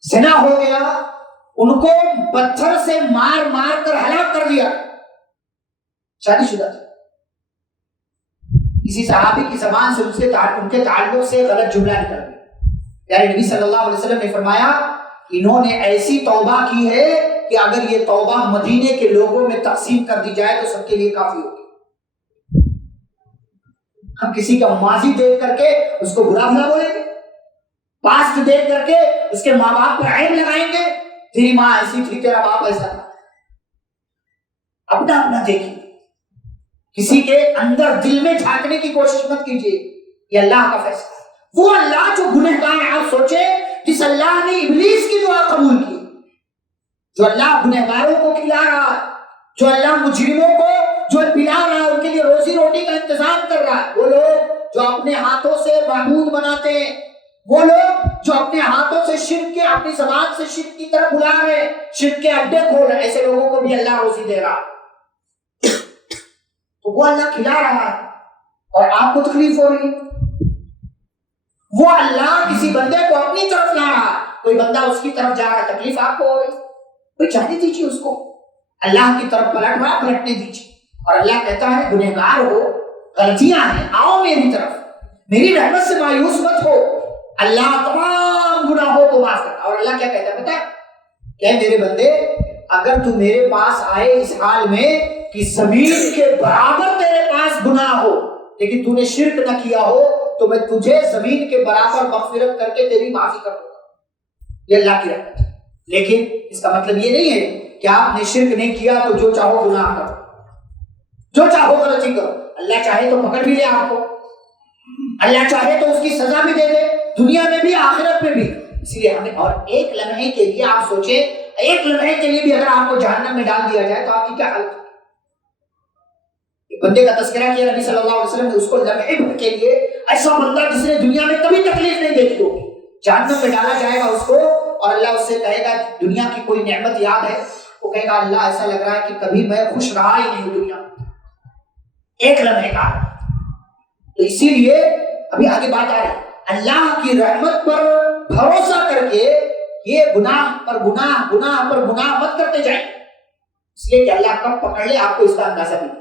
زنا ہو گیا، ان کو پتھر سے مار مار کر ہلاک کر دیا، شادی شدہ تھی۔ کسی صحابی کی زبان سے ان کے تعلق سے غلط جملہ نکل گیا، یعنی نبی صلی اللہ علیہ وسلم نے فرمایا انہوں نے ایسی توبہ کی ہے کہ اگر یہ توبہ مدینے کے لوگوں میں تقسیم کر دی جائے تو سب کے لیے کافی ہوگی۔ ہم کسی کا ماضی دیکھ کر کے اس کو برا بھلا بولیں گے، پاسٹ دیکھ کر کے اس کے ماں باپ پر عیب لگائیں گے، تیری ماں ایسی تھی، تیرا باپ ایسا تھا۔ اپنا اپنا دیکھیے، کسی کے اندر دل میں جھانکنے کی کوشش مت کیجیے، یہ اللہ کا فیصلہ ہے۔ وہ اللہ جو گنہگار ہے، آپ سوچیں جس اللہ نے ابلیس کی دعا قبول کی، جو اللہ گنہگاروں کو کھلا رہا ہے، جو اللہ مجرموں کو جو پلا رہا ہے، ان کے لیے روزی روٹی کا انتظام کر رہا ہے، وہ لوگ جو اپنے ہاتھوں سے معبود بناتے ہیں، وہ لوگ جو اپنے ہاتھوں سے شرک کے، اپنی زبان سے شرک کی طرف بلا رہے ہیں، شرک کے اڈے کھول رہے ہیں، ایسے لوگوں کو بھی اللہ روزی دے رہا ہے۔ تو وہ اللہ کھلا رہا ہے اور آپ کو تکلیف ہو رہی ہے۔ وہ اللہ کسی بندے کو اپنی طرف لا رہا ہے، کوئی بندہ اس کی طرف جا رہا ہے، تکلیف آپ کو ہو رہی، کوئی جانے دیجیے اس کو، اللہ کی طرف پلٹ رہا، پلٹنے دیجیے۔ اور اللہ کہتا ہے گنہگار ہو، غلطیاں ہیں، آؤ میری طرف، میری رحمت سے مایوس مت ہو، اللہ تمام گناہوں کو معاف کرتا۔ اور اللہ کیا کہتا ہے پتہ ہے کہ میرے بندے اگر تو میرے پاس آئے اس حال میں کہ زمین کے برابر تیرے پاس گناہ ہو لیکن تو نے شرک نہ کیا ہو، تو میں تجھے زمین کے برابر مغفرت کر کے تیری معافی کر دوں گا۔ یہ اللہ کی رحمت ہے، لیکن اس کا مطلب یہ نہیں ہے کہ آپ نے شرک نہیں کیا تو جو چاہو گناہ کرو، جو چاہو غلطی کرو۔ اللہ چاہے تو پکڑ بھی لے آپ کو، اللہ چاہے تو اس کی سزا بھی دے دے، دنیا میں بھی آخرت میں بھی۔ اس لیے ہمیں، اور ایک لمحے کے لیے آپ سوچیں، ایک لمحے کے لیے بھی اگر آپ کو جہنم میں ڈال دیا جائے تو آپ کی کیا حالت؟ بندے کا تذکرہ کیا نبی صلی اللہ علیہ وسلم نے، اس کو لمحے بھر کے لیے، ایسا بندہ جس نے دنیا میں کبھی تکلیف نہیں دیکھی ہوگی، جہنم میں ڈالا جائے گا اس کو، اور اللہ اس سے کہے گا دنیا کی کوئی نعمت یاد ہے؟ وہ کہے گا اللہ ایسا لگ رہا ہے کہ کبھی میں خوش رہا ہی نہیں ہوں دنیا میں، ایک لمحے کا۔ تو اسی لیے ابھی آگے بات آ رہی ہے، اللہ کی رحمت پر بھروسہ کر کے یہ گناہ پر گناہ، گناہ پر گناہ مت کرتے جائیں، اس لیے کہ اللہ کب پکڑ لے آپ کو اس کا اندازہ نہیں۔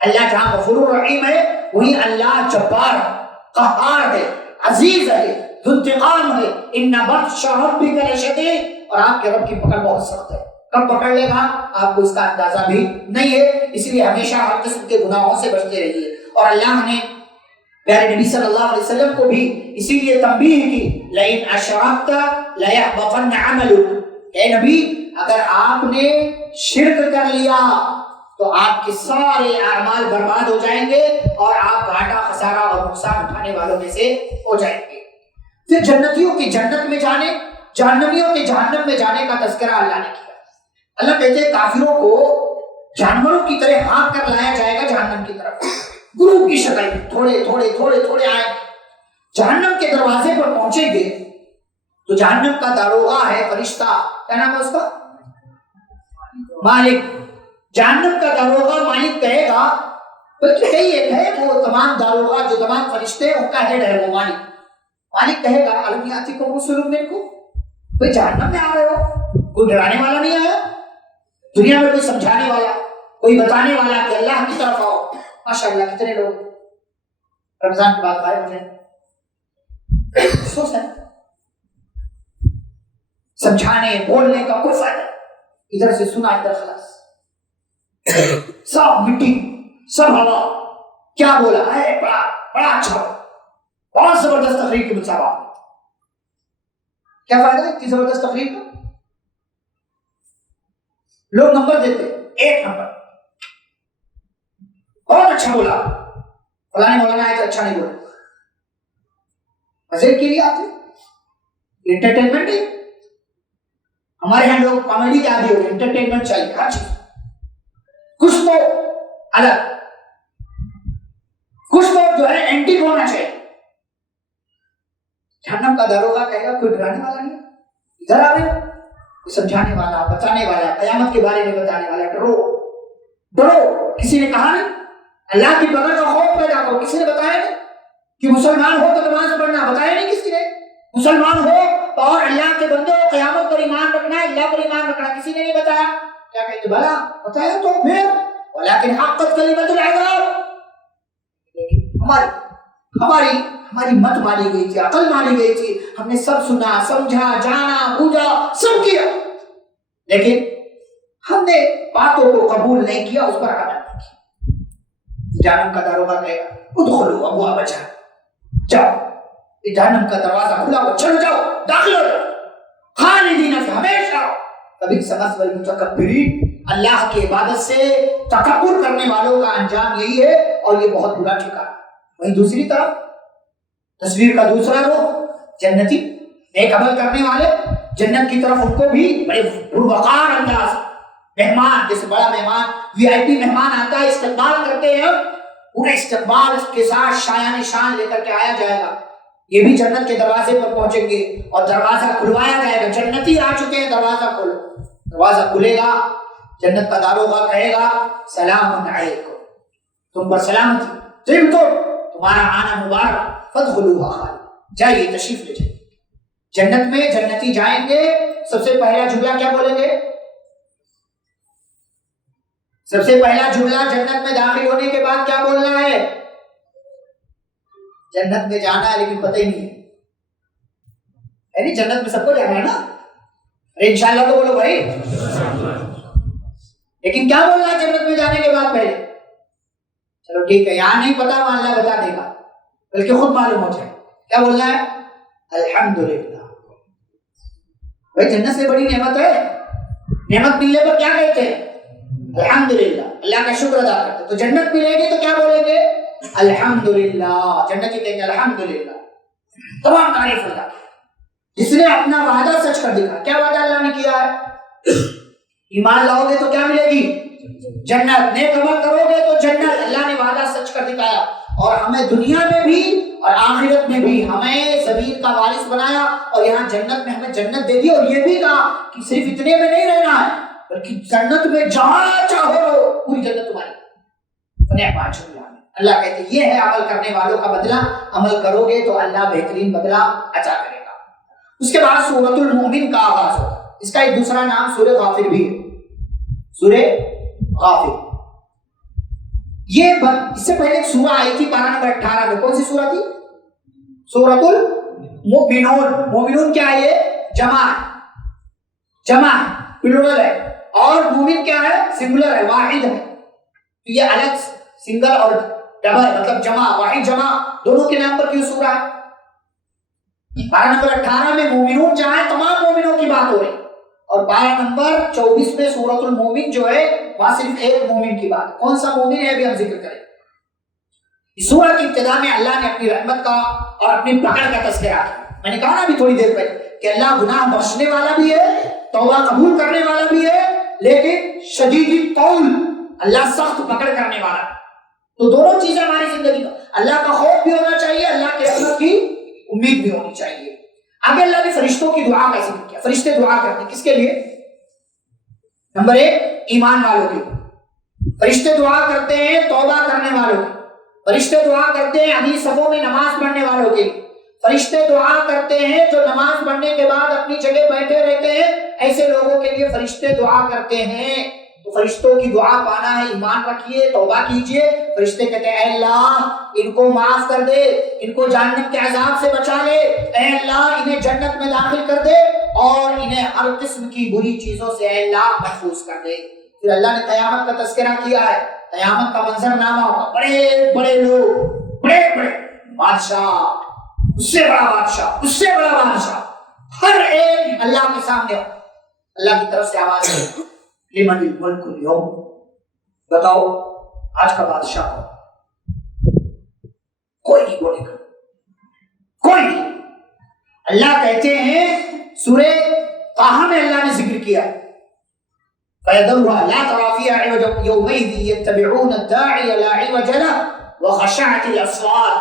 اللہ جہاں غفور الرحیم ہے وہی اللہ جبار ہے، قہار ہے، عزیز ہے، ذو انتقام ہے۔ ان بطش ربک لشدید، اور آپ کے رب کی پکڑ بہت سخت ہے، کب پکڑ لے گا آپ کو اس کا اندازہ بھی نہیں ہے۔ اس لیے ہمیشہ ہر قسم کے گناہوں سے بچتے رہیے۔ اور اللہ نے پیارے نبی صلی اللہ علیہ وسلم کو بھی اسی لیے تنبیہ کی، لئن اشرکت لیحبطن عملک، اے نبی اگر آپ نے شرک کر لیا تو آپ کے سارے اعمال برباد ہو جائیں گے اور آپ گھاٹا خسارہ اور نقصان اٹھانے والوں میں سے ہو جائیں گے۔ پھر جنتیوں کی جنت میں جانے، جہنمیوں کے جہنم میں جانے کا تذکرہ اللہ نے کیا۔ اللہ کہتے ہیں کافروں کو جانوروں کی طرح ہانک کر لایا جائے گا جہنم کی طرف، گروپ کی شکل میں تھوڑے تھوڑے تھوڑے تھوڑے آئے، جہنم کے دروازے پر پہنچیں گے تو جہنم کا داروغہ ہے فرشتہ، کیا نام ہے اس کا؟ مالک۔ جہنم کا داروغہ مالک کہے گا، بلکہ کئی ایک ہے وہ تمام داروغہ جو تمام فرشتے ان کا ہیڈ ہے وہ مالک۔ مالک کہے گا الم یاتکم رسل منکم، بھئی جہنم میں آ رہے ہو، کوئی ڈرانے والا نہیں آیا؟ دنیا میں کوئی سمجھانے والا، کوئی بتانے والا کہ اللہ کی طرف آؤ؟ ماشاءاللہ کتنے لوگ رمضان کے بعد غائب ہو جائیں، افسوس ہے، سمجھانے بولنے کا کوئی فائدہ نہیں، ادھر سے سنا ادھر خلاص، سب مٹی سب ہوا، کیا بولا ہے بڑا بڑا اچھا، بہت زبردست تقریر کی مسابقہ، کیا فائدہ ہے اتنی زبردست تقریر کا؟ لوگ نمبر دیتے 1 نمبر، بہت اچھا بولا، فلاں مولانا ہے تو اچھا نہیں بولا، مزے کے لیے آتے، انٹرٹینمنٹ ہے۔ ہمارے یہاں لوگ کامیڈی کے عادی ہو گئے، انٹرٹینمنٹ چاہیے ہر چیز، کچھ تو الگ، کچھ تو جو ہے اینٹی ہونا چاہیے۔ جہنم کا داروغہ کہے گا کوئی ڈرانے والا نہیں، ادھر آ رہے ہو، سمجھانے والا، بچانے والا، قیامت کے بارے میں بتانے والا، ڈرو ڈرو، کسی نے کہا نہیں؟ اللہ کی پکڑ کا خوف پیدا کرو، کسی نے بتایا نہیں کہ مسلمان ہو تو نماز پڑھنا، بتایا نہیں کسی نے؟ مسلمان ہو اور اللہ کے بندوں قیامت پر ایمان رکھنا ہے، اللہ پر ایمان رکھنا، کسی نے نہیں بتایا؟ کیا کہتے بھلا بتایا تو پھر ولیکن حقت کلمۃ العذاب، ہماری مت ماری گئی تھی، عقل ماری گئی تھی، ہم نے سب سنا سمجھا جانا بوجھا سب کیا، لیکن ہم نے باتوں کو قبول نہیں کیا، اس پر عمل نہیں کیا۔ جہنم کا داروغہ کہے گا ادخلوا ابواب جہنم، جاؤ، جہنم کا دروازہ کھلا ہوا، چلو جاؤ، داخل ہو جاؤ، خالدین فیہا، ہمیشہ۔ فبئس مثوى المتکبرین، اللہ کی عبادت سے تکبر کرنے والوں کا انجام یہی ہے اور یہ بہت برا ٹھکانہ۔ وہیں دوسری طرف تصویر کا دوسرا رخ جنتی، نیک عمل کرنے والے جنت کی طرف، ان کو بھی بڑے پروقار انداز، مہمان جیسے بڑا مہمان وی آئی پی مہمان آتا ہے، استقبال کرتے ہیں، پورے استقبال کے ساتھ شایان شان لے کر کے آیا جائے گا۔ یہ بھی جنت کے دروازے پر پہنچیں گے اور دروازہ کھلوایا جائے گا، جنتی آ چکے ہیں، دروازہ کھولو، دروازہ کھلے گا، جنت کا داروغہ کہے گا سلام علیکم، تم پر سلامتی، تمہارا آنا مبارک، فادخلوها خالدین، جائیے تشریف لے جائیے۔ جنت میں جنتی جائیں گے، سب سے پہلا جملہ کیا بولیں گے؟ سب سے پہلا جملہ جنت میں داخل ہونے کے بعد کیا بولنا ہے؟ جنت میں جانا ہے لیکن پتہ ہی نہیں ہے، یعنی جنت میں سب کو جانا ہے نا، ارے انشاءاللہ تو بولو بھائی، لیکن کیا بولنا ہے جنت میں جانے کے بعد پہلے؟ چلو ٹھیک ہے، یہاں نہیں پتا وہاں اللہ بتا دے گا، بلکہ خود معلوم ہو جائے، کیا بولنا ہے؟ الحمدللہ۔ بھائی جنت سے بڑی نعمت ہے، نعمت ملنے پر کیا کہتے ہیں؟ الحمدللہ، اللہ کا شکر ادا کرتے۔ تو جنت ملے گی تو کیا بولیں گے؟ الحمدللہ، جنتی کہیں گے الحمدللہ، تمام تعریف اللہ کی، جس نے اپنا وعدہ سچ کر دکھا۔ کیا وعدہ اللہ نے کیا ہے؟ ایمان لاؤ گے تو کیا ملے گی؟ جنت، نیک عمل کرو گے تو جنت، اللہ نے وعدہ سچ کر دکھایا، اور ہمیں دنیا میں بھی اور آخرت میں بھی ہمیں زمین کا وارث بنایا، اور یہاں جنت میں ہمیں جنت دے دی، اور یہ بھی کہا کہ صرف اتنے میں نہیں رہنا ہے بلکہ جنت میں جہاں چاہو رہو، پوری جنت تمہاری۔ اللہ کہتے ہیں یہ ہے عمل کرنے والوں کا بدلہ، عمل کرو گے تو اللہ بہترین بدلہ عطا کرے گا۔ اس کے بعد سورۃ المؤمن کا آغاز ہوتا ہے، اس کا ایک دوسرا نام سورہ غافر بھی ہے، سورہ غافر۔ یہ اس سے پہلے ایک سورہ آئی تھی 12 نمبر 18 میں. کون سی سورہ تھی؟ سورۃ المؤمنون. مومنون کیا ہے؟ یہ جمع پلورل ہے. اور مومن کیا ہے؟ سنگولر ہے، واحد ہے. تو یہ الگ سنگل اور ڈبل مطلب جمع، واحد جمع دونوں کے نام پر کیوں سورہ ہے؟ 12 نمبر 18 میں مومنون جہاں ہے تمام مومنوں کی بات ہو رہی، اور 12 نمبر 24 میں سورۃ المومن جو ہے وہاں صرف ایک مومن کی بات. کون سا مومن ہے ابھی ہم ذکر کریں. اس سورہ کی ابتدا میں اللہ نے اپنی رحمت کا اور اپنی پکڑ کا تذکرہ کیا. میں نے کہا نا ابھی تھوڑی دیر پہلے کہ اللہ گناہ بخشنے والا بھی ہے، توبہ قبول کرنے والا بھی ہے، لیکن شدید الطول، اللہ سخت پکڑ کرنے والا. تو دونوں چیزیں ہماری زندگی میں، اللہ کا خوف بھی ہونا چاہیے، اللہ کے رحمت کی امید بھی ہونی چاہیے. آگے اللہ نے فرشتوں کی دعا کا ذکر کیا. فرشتے دعا کرتے ہیں کس کے لیے؟ نمبر 1 ایمان والوں کے. فرشتے دعا کرتے ہیں توبہ کرنے والوں کے. فرشتے دعا کرتے ہیں اگلی صفوں میں نماز پڑھنے والوں کے لیے. فرشتے دعا کرتے ہیں جو نماز پڑھنے کے بعد اپنی جگہ بیٹھے رہتے ہیں، ایسے لوگوں کے لیے فرشتے دعا کرتے ہیں. تو فرشتوں کی دعا پانا ہے، ایمان رکھیے، توبہ کیجئے. فرشتے کہتے ہیں اے اللہ ان کو معاف کر دے، ان کو جہنم کے عذاب سے بچا لے، اے اللہ انہیں جنت میں داخل کر دے، اور انہیں ہر قسم کی بری چیزوں سے اے اللہ محفوظ کر دے. پھر اللہ نے قیامت کا تذکرہ کیا ہے. قیامت کا منظر نامہ ہوگا، بڑے بڑے لوگ، بڑے بڑے بادشاہ، اس سے بڑا بادشاہ، اس سے بڑا بادشاہ، ہر ایک اللہ کے سامنے ہو. اللہ کی طرف سے آواز ہے لمن الملک اليوم، بتاؤ آج کا بادشاہ کون؟ کوئی نہیں بولے گا، کوئی نہیں. اللہ کہتے ہیں سورہ طٰہٰ میں اللہ نے ذکر کیا فَيَذَرُهَا لَا تَرَىٰ فِيهَا عِوَجًا يَوْمَئِذٍ يَتَّبِعُونَ الدَّاعِيَ لَا عِوَجَ لَهُ وَخَشَعَتِ الْأَصْوَاتُ.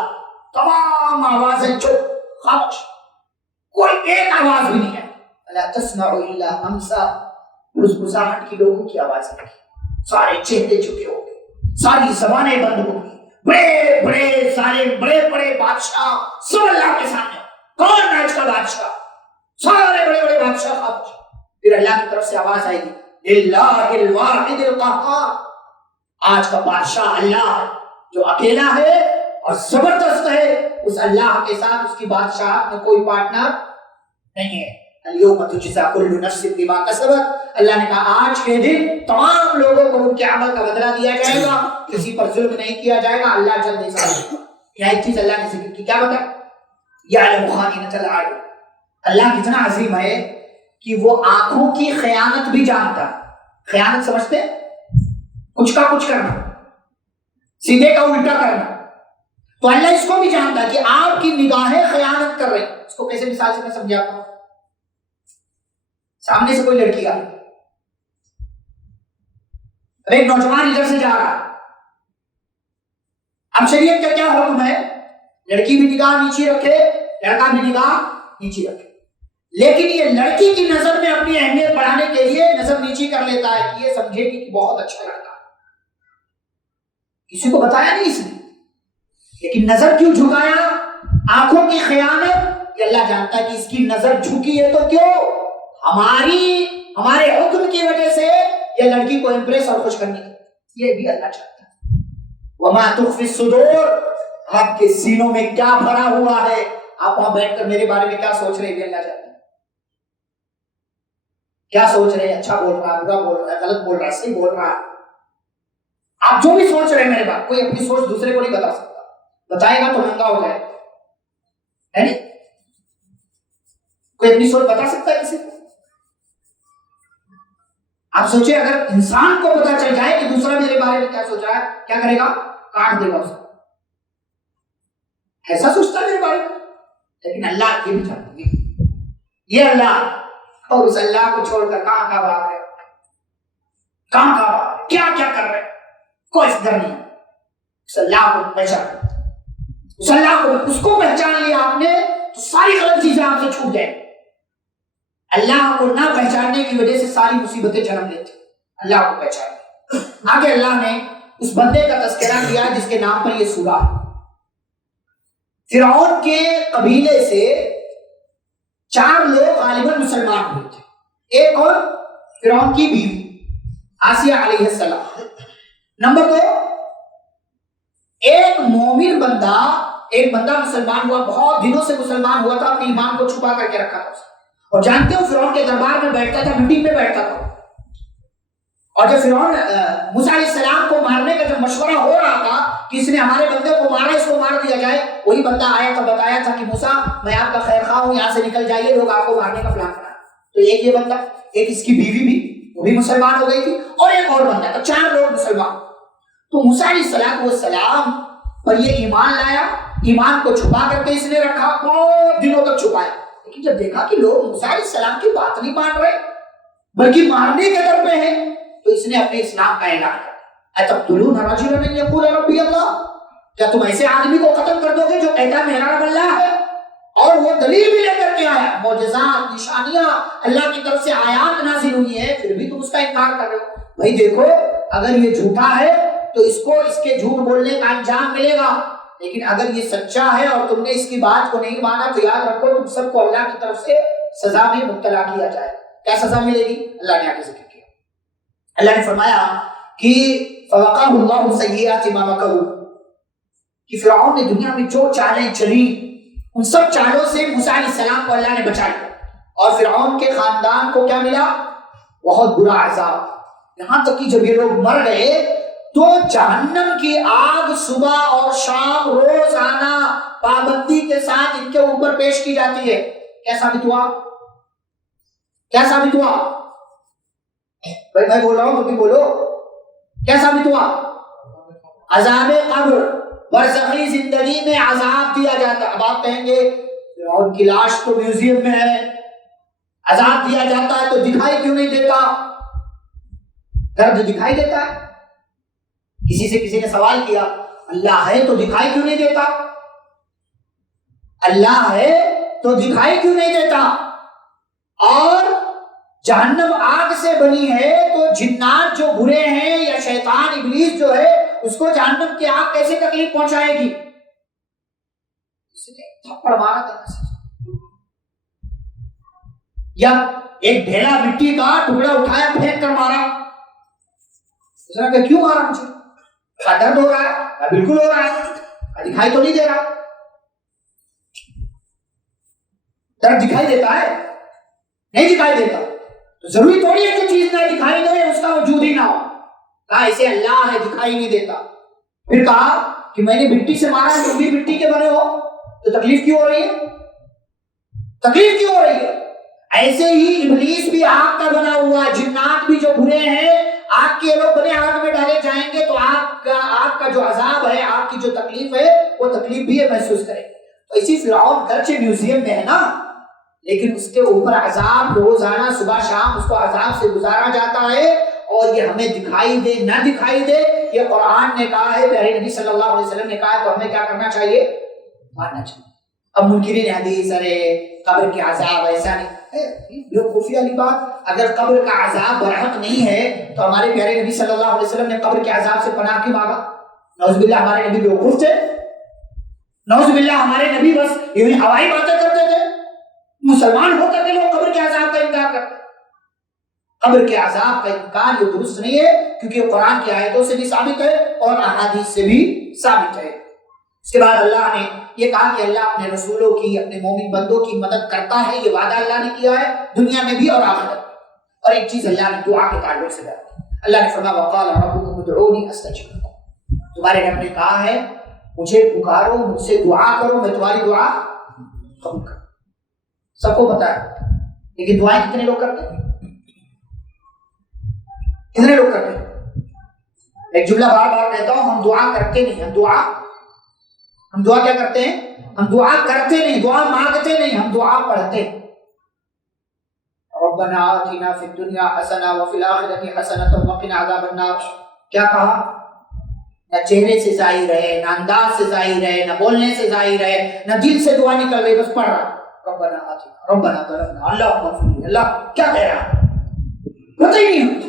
تمام آوازیں چپ، خاموش، کوئی ایک آواز بھی نہیں ہے. فَلَا تَسْمَعُ إِلَّا هَمْسًا، گھسگھساہٹ کی لوگوں کی آواز ہے. سارے چہرے جھکے ہو گئے، ساری زبانیں بند ہو گئی. بڑے بڑے سارے بڑے بڑے بادشاہ سب اللہ کے سامنے. کون آج کا بادشاہ؟ سارے بڑے بڑے بادشاہ خاموش. پھر اللہ کی طرف سے آواز آئے گی للہ الواحد القہار. آج کا بادشاہ اللہ ہے جو اکیلا ہے اور زبردست ہے. اس اللہ کے ساتھ اس کی بادشاہت میں کوئی پارٹنر نہیں ہے. اليوم تجزى كل نفس بما كسبت. اللہ نے کہا آج کے دن تمام لوگوں کو ان کے عمل کا بدلہ دیا جائے گا، کسی پر ظلم نہیں کیا جائے گا. اللہ جلد حساب. یہاں ایک چیز اللہ نے ذکر کی، کیا بتا؟ یعلم خائنۃ الاعین. اللہ کتنا عظیم ہے کہ وہ آنکھوں کی خیانت بھی جانتا ہے. خیانت سمجھتے؟ کچھ کا کچھ کرنا، سیدھے کا الٹا کرنا. تو اللہ اس کو بھی جانتا ہے کہ آپ کی نگاہیں خیانت کر رہی. اس کو کیسے مثال سے میں سمجھاتا ہوں. سامنے سے کوئی لڑکی آئی، اب ایک نوجوان ادھر سے جا رہا ہے. اب شریعت کا کیا حکم ہے؟ لڑکی بھی نگاہ نیچے رکھے، لڑکا بھی نگاہ نیچے رکھے. لیکن یہ لڑکی کی نظر میں اپنی اہمیت بڑھانے کے لیے نظر نیچی کر لیتا ہے کہ یہ سمجھے گی کہ بہت اچھا لڑکا ہے. کسی کو بتایا نہیں اس نے، لیکن نظر کیوں جھکایا؟ آنکھوں کی خیانت. یہ اللہ جانتا ہے کہ اس کی نظر جھکی ہے تو کیوں؟ ہمارے حکم کی وجہ سے یہ لڑکی کو امپریس اور خوش کرنے کی. یہ بھی اللہ چاہتا ہے. وما تخفی الصدور، آپ کے سینوں میں کیا بھرا ہوا ہے، آپ وہاں بیٹھ کر میرے بارے میں کیا سوچ رہے ہیں، اللہ جانتا ہے. کیا سوچ رہے ہیں؟ اچھا بول رہا ہے، برا بول رہا ہے، غلط بول رہا ہے، صحیح بول رہا ہے. آپ جو بھی سوچ رہے ہیں میرے بات، کوئی اپنی سوچ دوسرے کو نہیں بتا سکتا. بتائے گا تو ننگا ہو جائے، ہے نہیں؟ کوئی اپنی سوچ بتا سکتا ہے کسی کو؟ آپ سوچیں اگر انسان کو پتا چل جائے کہ دوسرا میرے بارے میں کیا سوچ رہا ہے، کیا کرے گا؟ کاٹ دے گا اسے. ایسا سوچتا ہے میرے بارے میں. لیکن اللہ یہ بھی جانتا ہے. یہ اللہ اور اس اللہ کو چھوڑ کر کہاں کہاں بھاگ رہے، کہاں کہاں بھاگ رہے، کیا کیا کر رہے، کوئی فکر نہیں. اس اللہ کو پہچان، اس اللہ کو، اس کو پہچان لیا آپ نے تو ساری غلط چیزیں آپ سے چھوٹ جائیں. اللہ کو نہ پہچاننے کی وجہ سے ساری مصیبتیں جنم لیتی. اللہ کو پہچان. آگے اللہ نے اس بندے کا تذکرہ کیا جس کے نام پر یہ سورہ ہے. فرعون کے قبیلے سے 4 لوگ غالباً مسلمان ہوئے تھے. ایک اور فرعون کی بیوی آسیہ علیہ السلام. نمبر 2 مومن بندہ، ایک بندہ مسلمان ہوا، بہت دنوں سے مسلمان ہوا تھا، اپنے ایمان کو چھپا کر کے رکھا تھا، اور جانتے ہو فرعون کے دربار میں بیٹھتا تھا، میٹنگ میں بیٹھتا تھا، اور جب فرعون موسیٰ علیہ السلام کو مارنے کا جب مشورہ ہو رہا تھا کہ اس نے ہمارے بندے کو مارا، اس کو مار دیا جائے، وہی بندہ آیا تھا، بتایا تھا کہ موسیٰ میں آپ کا خیر خواہ ہوں، یہاں سے نکل جائیے، لوگ آپ کو مارنے کا پلان بنا۔ تو ایک یہ بندہ، ایک اس کی بیوی بھی، وہ بھی مسلمان ہو گئی تھی، اور ایک اور بندہ تھا، 4 لوگ مسلمان۔ تو موسیٰ علیہ السلام پر یہ ایمان لایا، ایمان کو چھپا کر کے اس نے رکھا، بہت دنوں تک چھپایا، لیکن جب دیکھا کہ لوگ موسیٰ علیہ السلام کی بات نہیں مان رہے بلکہ مارنے کے در پہ ہیں، تو اس نے اپنے اسلام کا اعلان کر دیا۔ اتقتلون رجلا ان یقول ربی اللہ، کیا تم ایسے آدمی کو قتل کر دو گے جو کہتا ہے میرا رب اللہ ہے، اور وہ دلیل بھی لے کر کے آیا، معجزات، نشانیاں، اللہ کی طرف سے آیات نازل ہوئی ہیں، پھر بھی تم اس کا انکار کر رہے ہو؟ بھائی دیکھو، اگر یہ جھوٹا ہے تو اس کو اس کے جھوٹ بولنے کا انجام ملے گا، لیکن اگر یہ سچا ہے اور تم نے اس کی بات کو نہیں مانا تو یاد رکھو تم سب کو اللہ کی طرف سے سزا میں مبتلا کیا جائے۔ کیا سزا ملے گی؟ اللہ نے آگے ذکر کیا، اللہ نے فرمایا کہ فوقاه اللہ سیئات ما مکروا، کہ فرعون نے دنیا میں جو چالیں چلی ان سب چالوں سے موسیٰ علیہ السلام کو اللہ نے بچا لیا، اور فرعون کے خاندان کو کیا ملا؟ بہت برا عذاب، یہاں تک کہ جب یہ لوگ مر گئے تو جہنم کی آگ صبح اور شام روزانہ پابندی کے ساتھ ان کے اوپر پیش کی جاتی ہے۔ کیا ثابت ہوا؟ کیا ثابت ہوا؟ بھائی میں بول رہا ہوں تو بھی بولو، کیا ثابت ہوا؟ عذاب قبر، برزخی زندگی میں عذاب دیا جاتا۔ اب آپ کہیں گے فرعون کی لاش تو میوزیم میں ہے، عذاب دیا جاتا ہے تو دکھائی کیوں نہیں دیتا؟ درد دکھائی دیتا ہے؟ کسی نے سوال کیا اللہ ہے تو دکھائی کیوں نہیں دیتا؟ اللہ ہے تو دکھائی کیوں نہیں دیتا؟ اور جہنم آگ سے بنی ہے تو جنات جو برے ہیں یا شیطان ابلیس جو ہے اس کو جہنم کی آگ کیسے تکلیف پہنچائے گی؟ اس نے تھپڑ مارا تھا، یا ایک ڈھیلا مٹی کا ٹکڑا اٹھایا پھینک کر مارا، اس نے کہا کیوں مارا مجھے؟ درد ہو رہا ہے؟ بالکل ہو رہا ہے، دکھائی تو نہیں دے رہا۔ درد دکھائی دیتا ہے؟ نہیں دکھائی دیتا، تو ضروری تھوڑی ہے جو چیز نہ دکھائی دے اس کا وجود ہی نہ ہو۔ کہا اسے اللہ ہے دکھائی نہیں دیتا۔ پھر کہا کہ میں نے مٹی سے مارا ہے، تم بھی مٹی کے بنے ہو، تو تکلیف کیوں ہو رہی ہے؟ تکلیف کیوں ہو رہی ہے؟ ایسے ہی ابلیس بھی آگ کا بنا ہوا ہے، جنات بھی جو برے ہیں آگ کے لوگ بنے آگ میں ڈالے جائیں گے تو آگ کا جو عذاب ہے، آگ کی جو تکلیف ہے وہ تکلیف بھی ہے محسوس کریں گے۔ تو اسی فرعون گرچہ میوزیم میں ہے نا، لیکن اس کے اوپر عذاب روزانہ صبح شام اس کو عذاب سے گزارا جاتا ہے، اور یہ ہمیں دکھائی دے نہ دکھائی دے یہ قرآن نے کہا ہے، پیارے نبی صلی اللہ علیہ وسلم نے کہا ہے، تو ہمیں کیا کرنا چاہیے؟ ماننا چاہیے۔ اب منکرین حدیث ارے قبر کے عذاب ایسا نہیں، بیوقوفی والی بات، اگر قبر کا عذاب برحق نہیں ہے تو ہمارے پیارے نبی صلی اللہ علیہ وسلم نے قبر کے عذاب سے پناہ کیوں مانگا؟ نعوذ باللہ ہمارے نبی بیوقوف تھے؟ نعوذ باللہ ہمارے نبی بس یہ ہوائی باتیں کرتے تھے؟ مسلمان ہو کر کے لوگ قبر کے عذاب کا انکار کرتے ہیں۔ قبر کے عذاب کا انکار یہ درست نہیں ہے، کیونکہ قرآن کی آیتوں سے بھی ثابت ہے اور احادیث سے بھی ثابت ہے۔ اس کے بعد اللہ نے یہ کہا کہ اللہ اپنے رسولوں کی، اپنے مومن بندوں کی مدد کرتا ہے، یہ وعدہ اللہ نے کیا ہے دنیا میں بھی اور آخرت میں۔ اور ایک چیز اللہ نے دعا کے تعلق سے بیان کی، اللہ نے فرمایا وقال ربکم ادعونی استجب لکم، تمہارے رب نے کہا ہے مجھے پکارو، مجھ سے دعا کرو، میں تمہاری دعا قبول کروں۔ سب کو پتا ہے، لیکن دعائیں کتنے لوگ کرتے ہیں؟ کتنے لوگ کرتے ہیں؟ ایک جملہ بار بار کہتا ہوں، ہم دعا کرتے نہیں، ہم دعا کیا کرتے ہیں؟ ہم دعا کرتے نہیں، دعا مانگتے نہیں، ہم دعا پڑھتے ہیں۔ ربنا آتنا فی الدنیا حسنہ وفی الآخرۃ حسنۃ وقنا عذاب النار، کیا کہا؟ نہ چہرے سے ظاہر ہے، نہ انداز سے ظاہر ہے، نہ بولنے سے ظاہر ہے، نہ دل سے دعا نکل رہی، بس پڑھ رہا ربنا آتنا ربنا ظلمنا اللہم اغفر لی، اللہ کیا کہہ رہا پتہ ہی نہیں ہوتا۔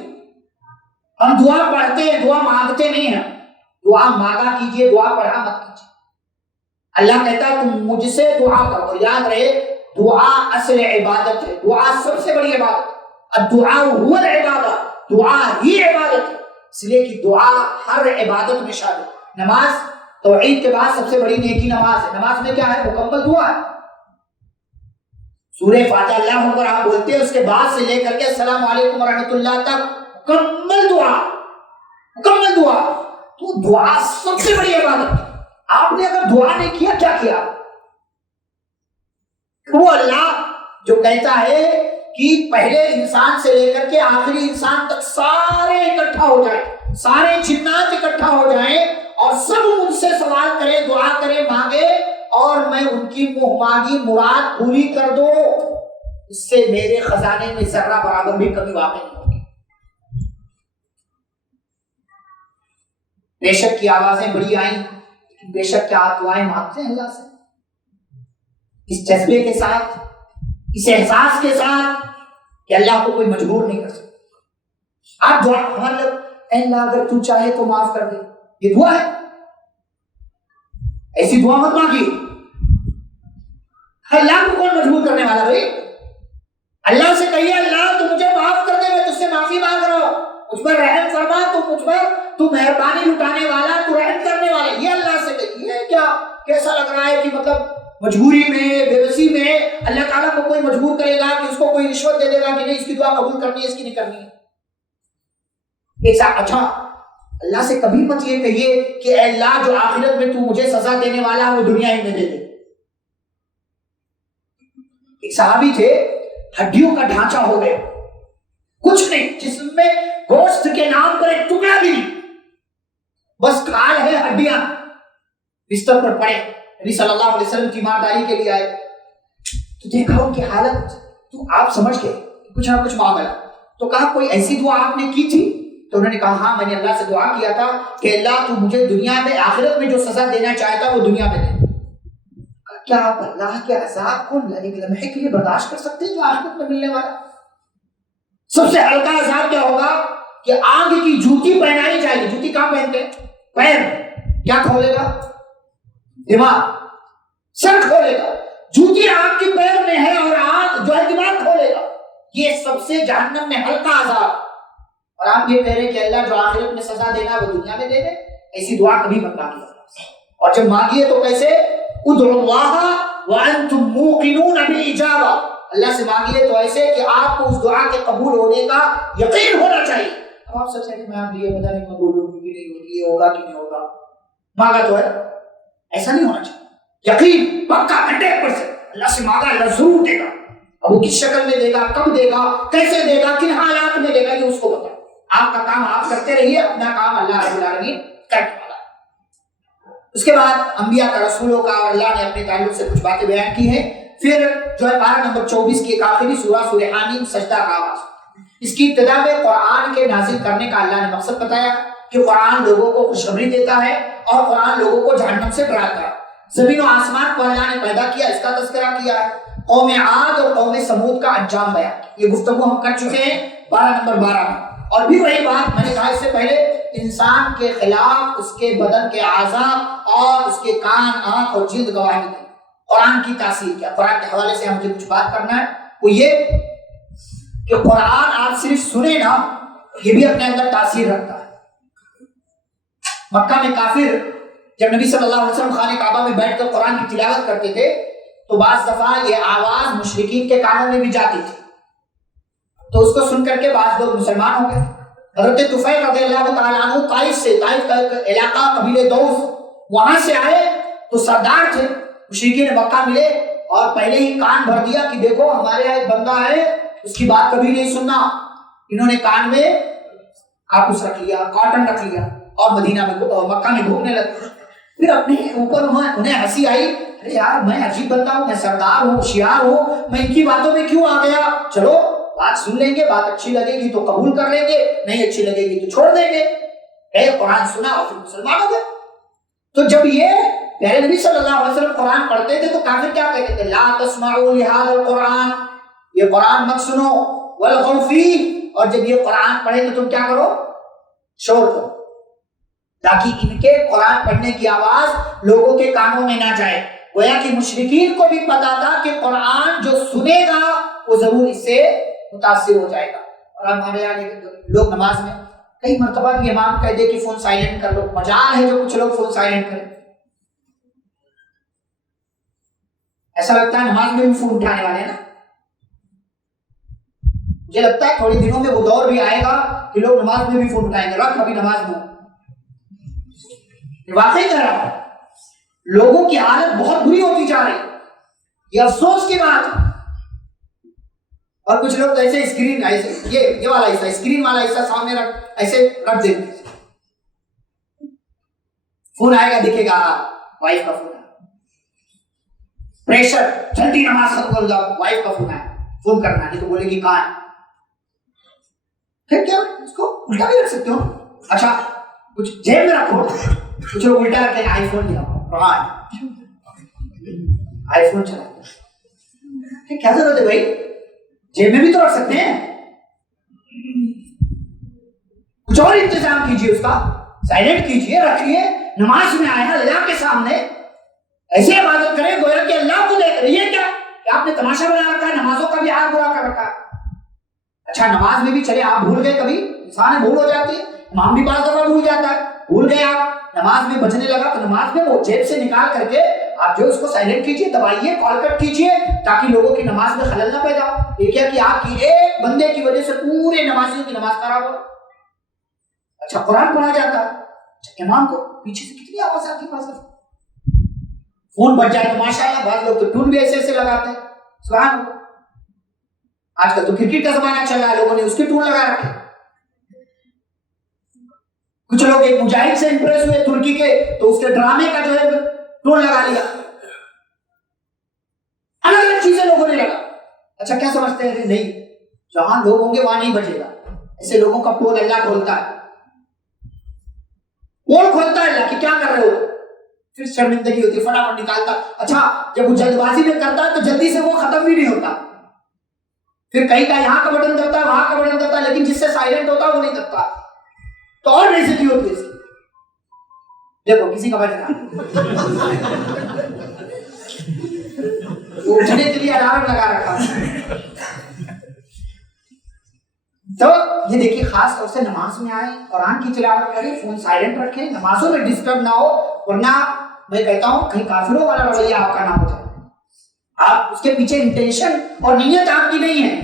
ہم دعا پڑھتے ہیں، دعا مانگتے نہیں ہیں۔ دعا مانگا کیجئے، دعا پڑھا مت کیجئے۔ اللہ کہتا ہے تم مجھ سے دعا کرو، یاد رہے دعا اصل عبادت ہے، دعا سب سے بڑی عبادت، الدعاء هو العبادہ، دعا ہی عبادت ہے، اس لیے کہ دعا ہر عبادت میں شامل ہے۔ نماز توحید کے بعد سب سے بڑی نیکی نماز ہے. نماز میں کیا ہے؟ مکمل دعا ہے. سورہ فاتحہ اللہ اکبر آپ بولتے ہیں، اس کے بعد سے لے کر کے السلام علیکم ورحمۃ اللہ تک مکمل دعا، مکمل دعا. تو دعا سب سے بڑی عبادت ہے. آپ نے اگر دعا نہیں کیا، کیا کیا؟ وہ اللہ جو کہتا ہے کہ پہلے انسان سے لے کر کے آخری انسان تک سارے اکٹھا ہو جائیں، سارے جنات اکٹھا ہو جائیں اور سب مجھ سے سوال کرے، دعا کرے، مانگے اور میں ان کی منہ مانگی مراد پوری کر دو، اس سے میرے خزانے میں ذرہ برابر بھی کمی واقع نہیں ہوگی. بے شک کی آوازیں بڑی آئیں، بے شک کیا آپ دعائیں مانگتے ہیں اللہ سے اس جذبے کے ساتھ، اس احساس کے ساتھ کہ اللہ کو کوئی مجبور نہیں کر سکتا. آپ دعا مطلب اے اللہ اگر تو چاہے تو معاف کر دے، یہ دعا ہے. ایسی دعا مت مانگی. اللہ کو کون مجبور کرنے والا بھائی؟ اللہ سے کہیے اللہ تو مجھے معاف کر دے، میں تجھ سے معافی مانگ رہا ہوں، مجھ پر رحم فرما، تو مجھ پر تو مہربانی لٹانے والا، تو رحم کرنے والا. یہ اللہ سے کہیے. کیا کیسا لگ رہا ہے کہ مطلب مجبوری میں، بے بسی میں اللہ تعالیٰ کو کوئی مجبور کرے گا کہ اس کو کوئی رشوت دے دے گا کہ نہیں اس کی دعا قبول کرنی ہے، اس کی نہیں کرنی ہے. اچھا اللہ سے کبھی مت یہ کہیے کہ اے اللہ جو آخرت میں تو مجھے سزا دینے والا ہے وہ دنیا ہی میں دے دے. ایک صحابی تھے، ہڈیوں کا ڈھانچہ ہو گیا، کچھ نہیں، جسم میں گوشت کے نام پر ایک ٹکڑا بھی نہیں، بس کھال ہے، ہڈیاں. بستر پر پڑے، نبی صلی اللہ علیہ وسلم کی تیمارداری کے لیے آئے تو دیکھا ان کی حالت، تو آپ سمجھ گئے کچھ نہ کچھ معاملہ. تو کہا کوئی ایسی دعا آپ نے کی تھی؟ تو انہوں نے کہا ہاں میں نے اللہ سے دعا کیا تھا کہ اللہ تو مجھے دنیا میں، آخرت میں جو سزا دینا چاہتا وہ دنیا میں دے. کیا آپ اللہ کے عذاب کو ایک لمحے کے لیے برداشت کر سکتے ہیں جو آخرت میں ملنے والا؟ سب سے ہلکا عذاب کیا ہوگا کہ آگ کی جوتی پہنائی جائے گی. جوتی کہاں پہنتے ہیں؟ پیر. کیا کھولے گا؟ دماغ. سر کھولے گا. جوتی آگ کے پیر میں ہے اور آگ جو ہے دماغ کھولے گا. یہ سب سے جہنم میں ہلکا عذاب. اور آپ یہ کہہ رہے ہیں کہ اللہ جو آخرت میں سزا دینا وہ دنیا میں دے دے. ایسی دعا کبھی مت مانگیے. اور جب مانگیے تو کیسے؟ ادعوا اللہ وانتم موقنون بالاجابہ. اللہ سے مانگیے تو ایسے کہ آپ کو اس دعا کے قبول ہونے کا یقین ہونا چاہیے. اب آپ سب سے مانگ لیے، پتہ نہیں قبول ہوگی کہ نہیں ہوگی، یہ ہوگا کہ نہیں ہوگا، مانگا تو ہے، ایسا نہیں ہونا چاہیے. یقین پکا 100%. اللہ سے مانگا اللہ ضرور دے گا. اب وہ کس شکل میں دے گا، کب دے گا، کیسے دے گا، کن حالات میں دے گا، یہ اس کو پتا. آپ کا کام آپ کرتے رہیے، اپنا کام اللہ رب العالمین کرنے والا. اس کے بعد انبیاء کا، رسولوں کا، اور اللہ نے اپنے تعلق سے کچھ باتیں بیان کی ہیں. پھر جو ہے پارہ نمبر 24 کی ایک آخری سورہ، سورہ حامیم، سجدہ کا آغاز. اس کی ابتدا میں قرآن کے نازل کرنے کا اللہ نے مقصد بتایا کہ قرآن لوگوں کو خوشخبری دیتا ہے اور قرآن لوگوں کو جہنم سے ڈراتا ہے. زمین و آسمان کو اللہ نے پیدا کیا، اس کا تذکرہ کیا ہے. قوم عاد اور قوم سمود کا انجام بیان. یہ گفتگو ہم کر چکے ہیں پارہ نمبر 12 میں. اور بھی وہی بات میں نے کہا اس سے پہلے، انسان کے خلاف اس کے بدن کے اعضاء اور اس کے کان، آنکھ اور جلد گواہی دی. قرآن کی تاثیر کیا؟ قرآن کے حوالے سے مجھے کچھ بات کرنا ہے، وہ یہ کہ قرآن آپ صرف سنیں نا، یہ بھی اپنے اندر تاثیر رکھتا ہے. مکہ میں کافر جب نبی صلی اللہ علیہ وسلم خانہ کعبہ میں بیٹھ کر قرآن کی تلاوت کرتے تھے تو بعض دفعہ یہ آواز مشرکین کے کانوں میں بھی جاتی تھی، تو اس کو سن کر کے بعض لوگ مسلمان ہو گئے. حضرت طفیل رضی اللہ تعالیٰ عنہ طائف سے، طائف کا علاقہ قبیلہ دوس، وہاں سے آئے تو سردار تھے، مشرکین مکہ ملے اور پہلے ہی کان بھر دیا کہ دیکھو ہمارے یہاں ایک بندہ ہے، اس کی بات کبھی نہیں سننا. انہوں نے کان میں کاپوس رکھ لیا، کاٹن رکھ لیا اور مدینہ میں، مکہ میں گھومنے لگے. پھر اپنے اوپر انہیں ہنسی آئی، ارے یار میں عجیب بندہ ہوں، میں سردار ہوں، ہوشیار ہوں، میں ان کی باتوں میں کیوں آ گیا؟ چلو بات سن لیں گے، بات اچھی لگے گی تو قبول کر لیں گے، نہیں اچھی لگے گی تو چھوڑ دیں گے. قرآن سنا اور پھر مسلمان ہو گئے. تو جب یہ پیارے نبی صلی اللہ علیہ وسلم قرآن پڑھتے تھے تو کافر کیا کہتے تھے؟ لا تسمعوا لهذا القرآن، یہ قرآن مت سنو، والغوا فیہ، اور جب یہ قرآن پڑھے تو تم کیا کرو؟ شور کرو، تاکہ ان کے قرآن پڑھنے کی آواز لوگوں کے کانوں میں نہ جائے. گویا کہ مشرکین کو بھی پتا تھا کہ قرآن جو سنے گا وہ ضرور اس سے متاثر ہو جائے گا. اور ہمارے یہاں لوگ نماز میں کئی مرتبہ بھی امام کہہ دے کہ فون سائلنٹ کر لو، مجال ہے جو کچھ لوگ فون سائلنٹ کریں. ایسا لگتا ہے نماز میں بھی فون اٹھانے والے ہیں نا. مجھے لگتا ہے تھوڑے دنوں میں وہ دور بھی آئے گا کہ لوگ نماز میں بھی فون اٹھائیں گے. رکھ ابھی نماز میں. واقعی کہہ رہا ہوں, لوگوں کی حالت بہت بری ہوتی جا رہی ہے, یہ افسوس کی بات ہے. اور کچھ لوگ تو ایسے اسکرین ایسے یہ والا حصہ, اسکرین والا حصہ سامنے رکھ ایسے رکھ دیں, فون آئے گا دکھے گا وائف کا فون ہے, پریشر جلدی نماز ختم کر دو, وائف کا فون ہے, فون کرنا نہیں تو بولے گی کہاں ہے. پھر کیا اس کو الٹا بھی رکھ سکتے ہو. اچھا کچھ جیب میں رکھو, کچھ لوگ الٹا رکھتے ہیں آئی فون لیا آئی فون چلا, کیا ضرورت ہے بھائی, جیب میں بھی تو رکھ سکتے ہیں. کچھ اور انتظام کیجیے, اس کا سائلنٹ کیجیے, رکھیے. نماز میں آیا اللہ کے سامنے ایسے عبادت کرے گویا کہ اللہ کو دیکھ رہی ہے. کیا کہ آپ نے تماشا بنا رکھا ہے, نمازوں کا بھی حال برا کر رکھا ہے. اچھا نماز میں بھی چلے آپ بھول گئے, کبھی انسان بھول ہو جاتی ہے, امام بھی بعض دفعہ بھول جاتا ہے. بھول گئے آپ, نماز میں بجنے لگا تو نماز میں وہ جیب سے نکال کر کے آپ جو اس کو سائلنٹ کیجیے, دبائیے, کال کٹ کیجیے, تاکہ لوگوں کی نماز میں خلل نہ پیدا ہو. یہ کیا کہ آپ کی ایک بندے کی وجہ سے پورے نمازیوں کی نماز خراب ہو. اچھا قرآن پڑھا جاتا ہے, اچھا امام کو پیچھے سے کتنی آواز آتی ہے, فون بج جائے تو ماشاءاللہ, بعض لوگ تو ٹون بھی ایسے ایسے لگاتے ہیں. سبحان اللہ. آج کل تو کرکٹ کا زمانہ چل رہا ہے, لوگوں نے اس کے ٹون لگا رکھے. کچھ لوگ ایک مجاہد سے امپریس ہوئے ترکی کے, تو اس کے ڈرامے کا جو ہے ٹون لگا لیا. الگ الگ چیزیں لوگوں نے لگا. اچھا کیا سمجھتے ہیں, نہیں جہاں لوگ ہوں گے وہاں نہیں بجے گا. ایسے لوگوں کا پول اللہ کھولتا ہے, پول کھولتا ہے اللہ کہ کیا کر رہے ہو, پھر شرمندگی ہوتی ہے, فٹافٹ نکالتا. اچھا جب وہ جلد بازی میں کرتا ہے تو جلدی سے وہ ختم بھی نہیں ہوتا, پھر کہیں کا یہاں کا بٹن دبتا ہے, وہاں کا بٹن دبتا ہے, لیکن جس سے سائلنٹ ہوتا ہے وہ نہیں دبتا, تو اور بےعزتی ہوتی ہے اس کی. دیکھو کسی کا بجنا, وہ اٹھنے کے لیے الارم لگا رکھا. تو یہ دیکھیے خاص طور سے نماز میں آئے, قرآن کی تلاوت کریں, فون سائلنٹ رکھیں, نمازوں میں ڈسٹرب نہ ہو, ورنہ میں کہتا ہوں کہیں کافروں والا رویہ آپ کا نہ ہو جائے. آپ اس کے پیچھے انٹینشن اور نیت آپ کی نہیں ہے,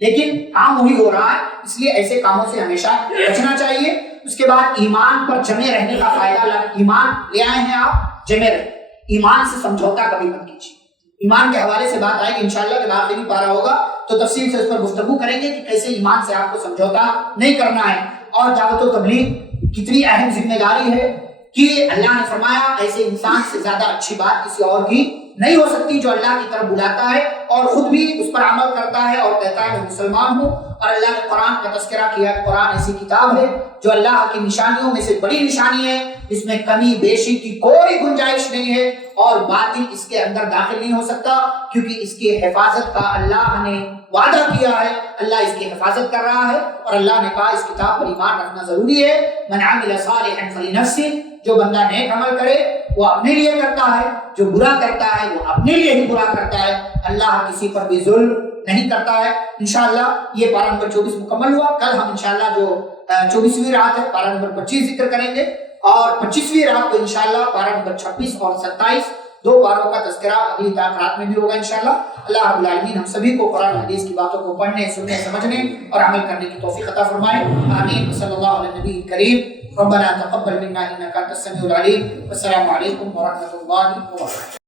لیکن کام وہی ہو رہا ہے, اس لیے ایسے کاموں سے ہمیشہ بچنا چاہیے. اس کے بعد ایمان پر جمے رہنے کا فائدہ, ایمان لے آئے ہیں آپ, جمے رہے. ایمان سے سمجھوتا کبھی مت کیجیے. ایمان کے حوالے سے بات آئے گی انشاءاللہ, جب آخری پارہ ہوگا تو تفصیل سے اس پر گفتگو کریں گے کہ کیسے ایمان سے آپ کو سمجھوتا نہیں کرنا ہے. اور دعوت و تبلیغ کتنی اہم ذمہ داری ہے کہ اللہ نے فرمایا ایسے انسان سے زیادہ اچھی بات کسی اور کی نہیں ہو سکتی جو اللہ کی طرف بلاتا ہے اور خود بھی اس پر عمل کرتا ہے اور کہتا ہے میں مسلمان ہوں. اور اللہ نے قرآن کا تذکرہ کیا کہ قرآن ایسی کتاب ہے جو اللہ کی نشانیوں میں سے بڑی نشانی ہے, اس میں کمی بیشی کی کوئی گنجائش نہیں ہے, اور باطل اس کے اندر داخل نہیں ہو سکتا, کیونکہ اس کی حفاظت کا اللہ نے وعدہ کیا ہے. اللہ اس کی حفاظت کر رہا ہے, اور اللہ نے کہا اس کتاب پر ایمان رکھنا ضروری ہے. من عمل صالحا فلنفسه, جو بندہ نیک عمل کرے وہ اپنے لیے کرتا ہے, جو برا کرتا ہے وہ اپنے لیے ہی برا کرتا ہے. اللہ کسی پر بھی ظلم نہیں کرتا ہے. انشاءاللہ یہ پارہ نمبر 24 مکمل ہوا. کل ہم انشاءاللہ جو 24ویں رات ہے پارہ نمبر 25 ذکر کریں گے, اور 25ویں رات کو انشاءاللہ پارہ نمبر 26 اور 27 دو پاروں کا تذکرہ اگلی رات میں بھی ہوگا انشاءاللہ. اللہ رب العالمین ہم سبھی کو قرآن حدیث کی باتوں کو پڑھنے, سننے, سمجھنے اور عمل کرنے کی توفیق عطا فرمائے. آمین. صلی اللہ علیہ نبی کریم. ربنا تقبل منا انك انت السميع العليم. والسلام علیکم ورحمۃ اللہ وبرکاتہ.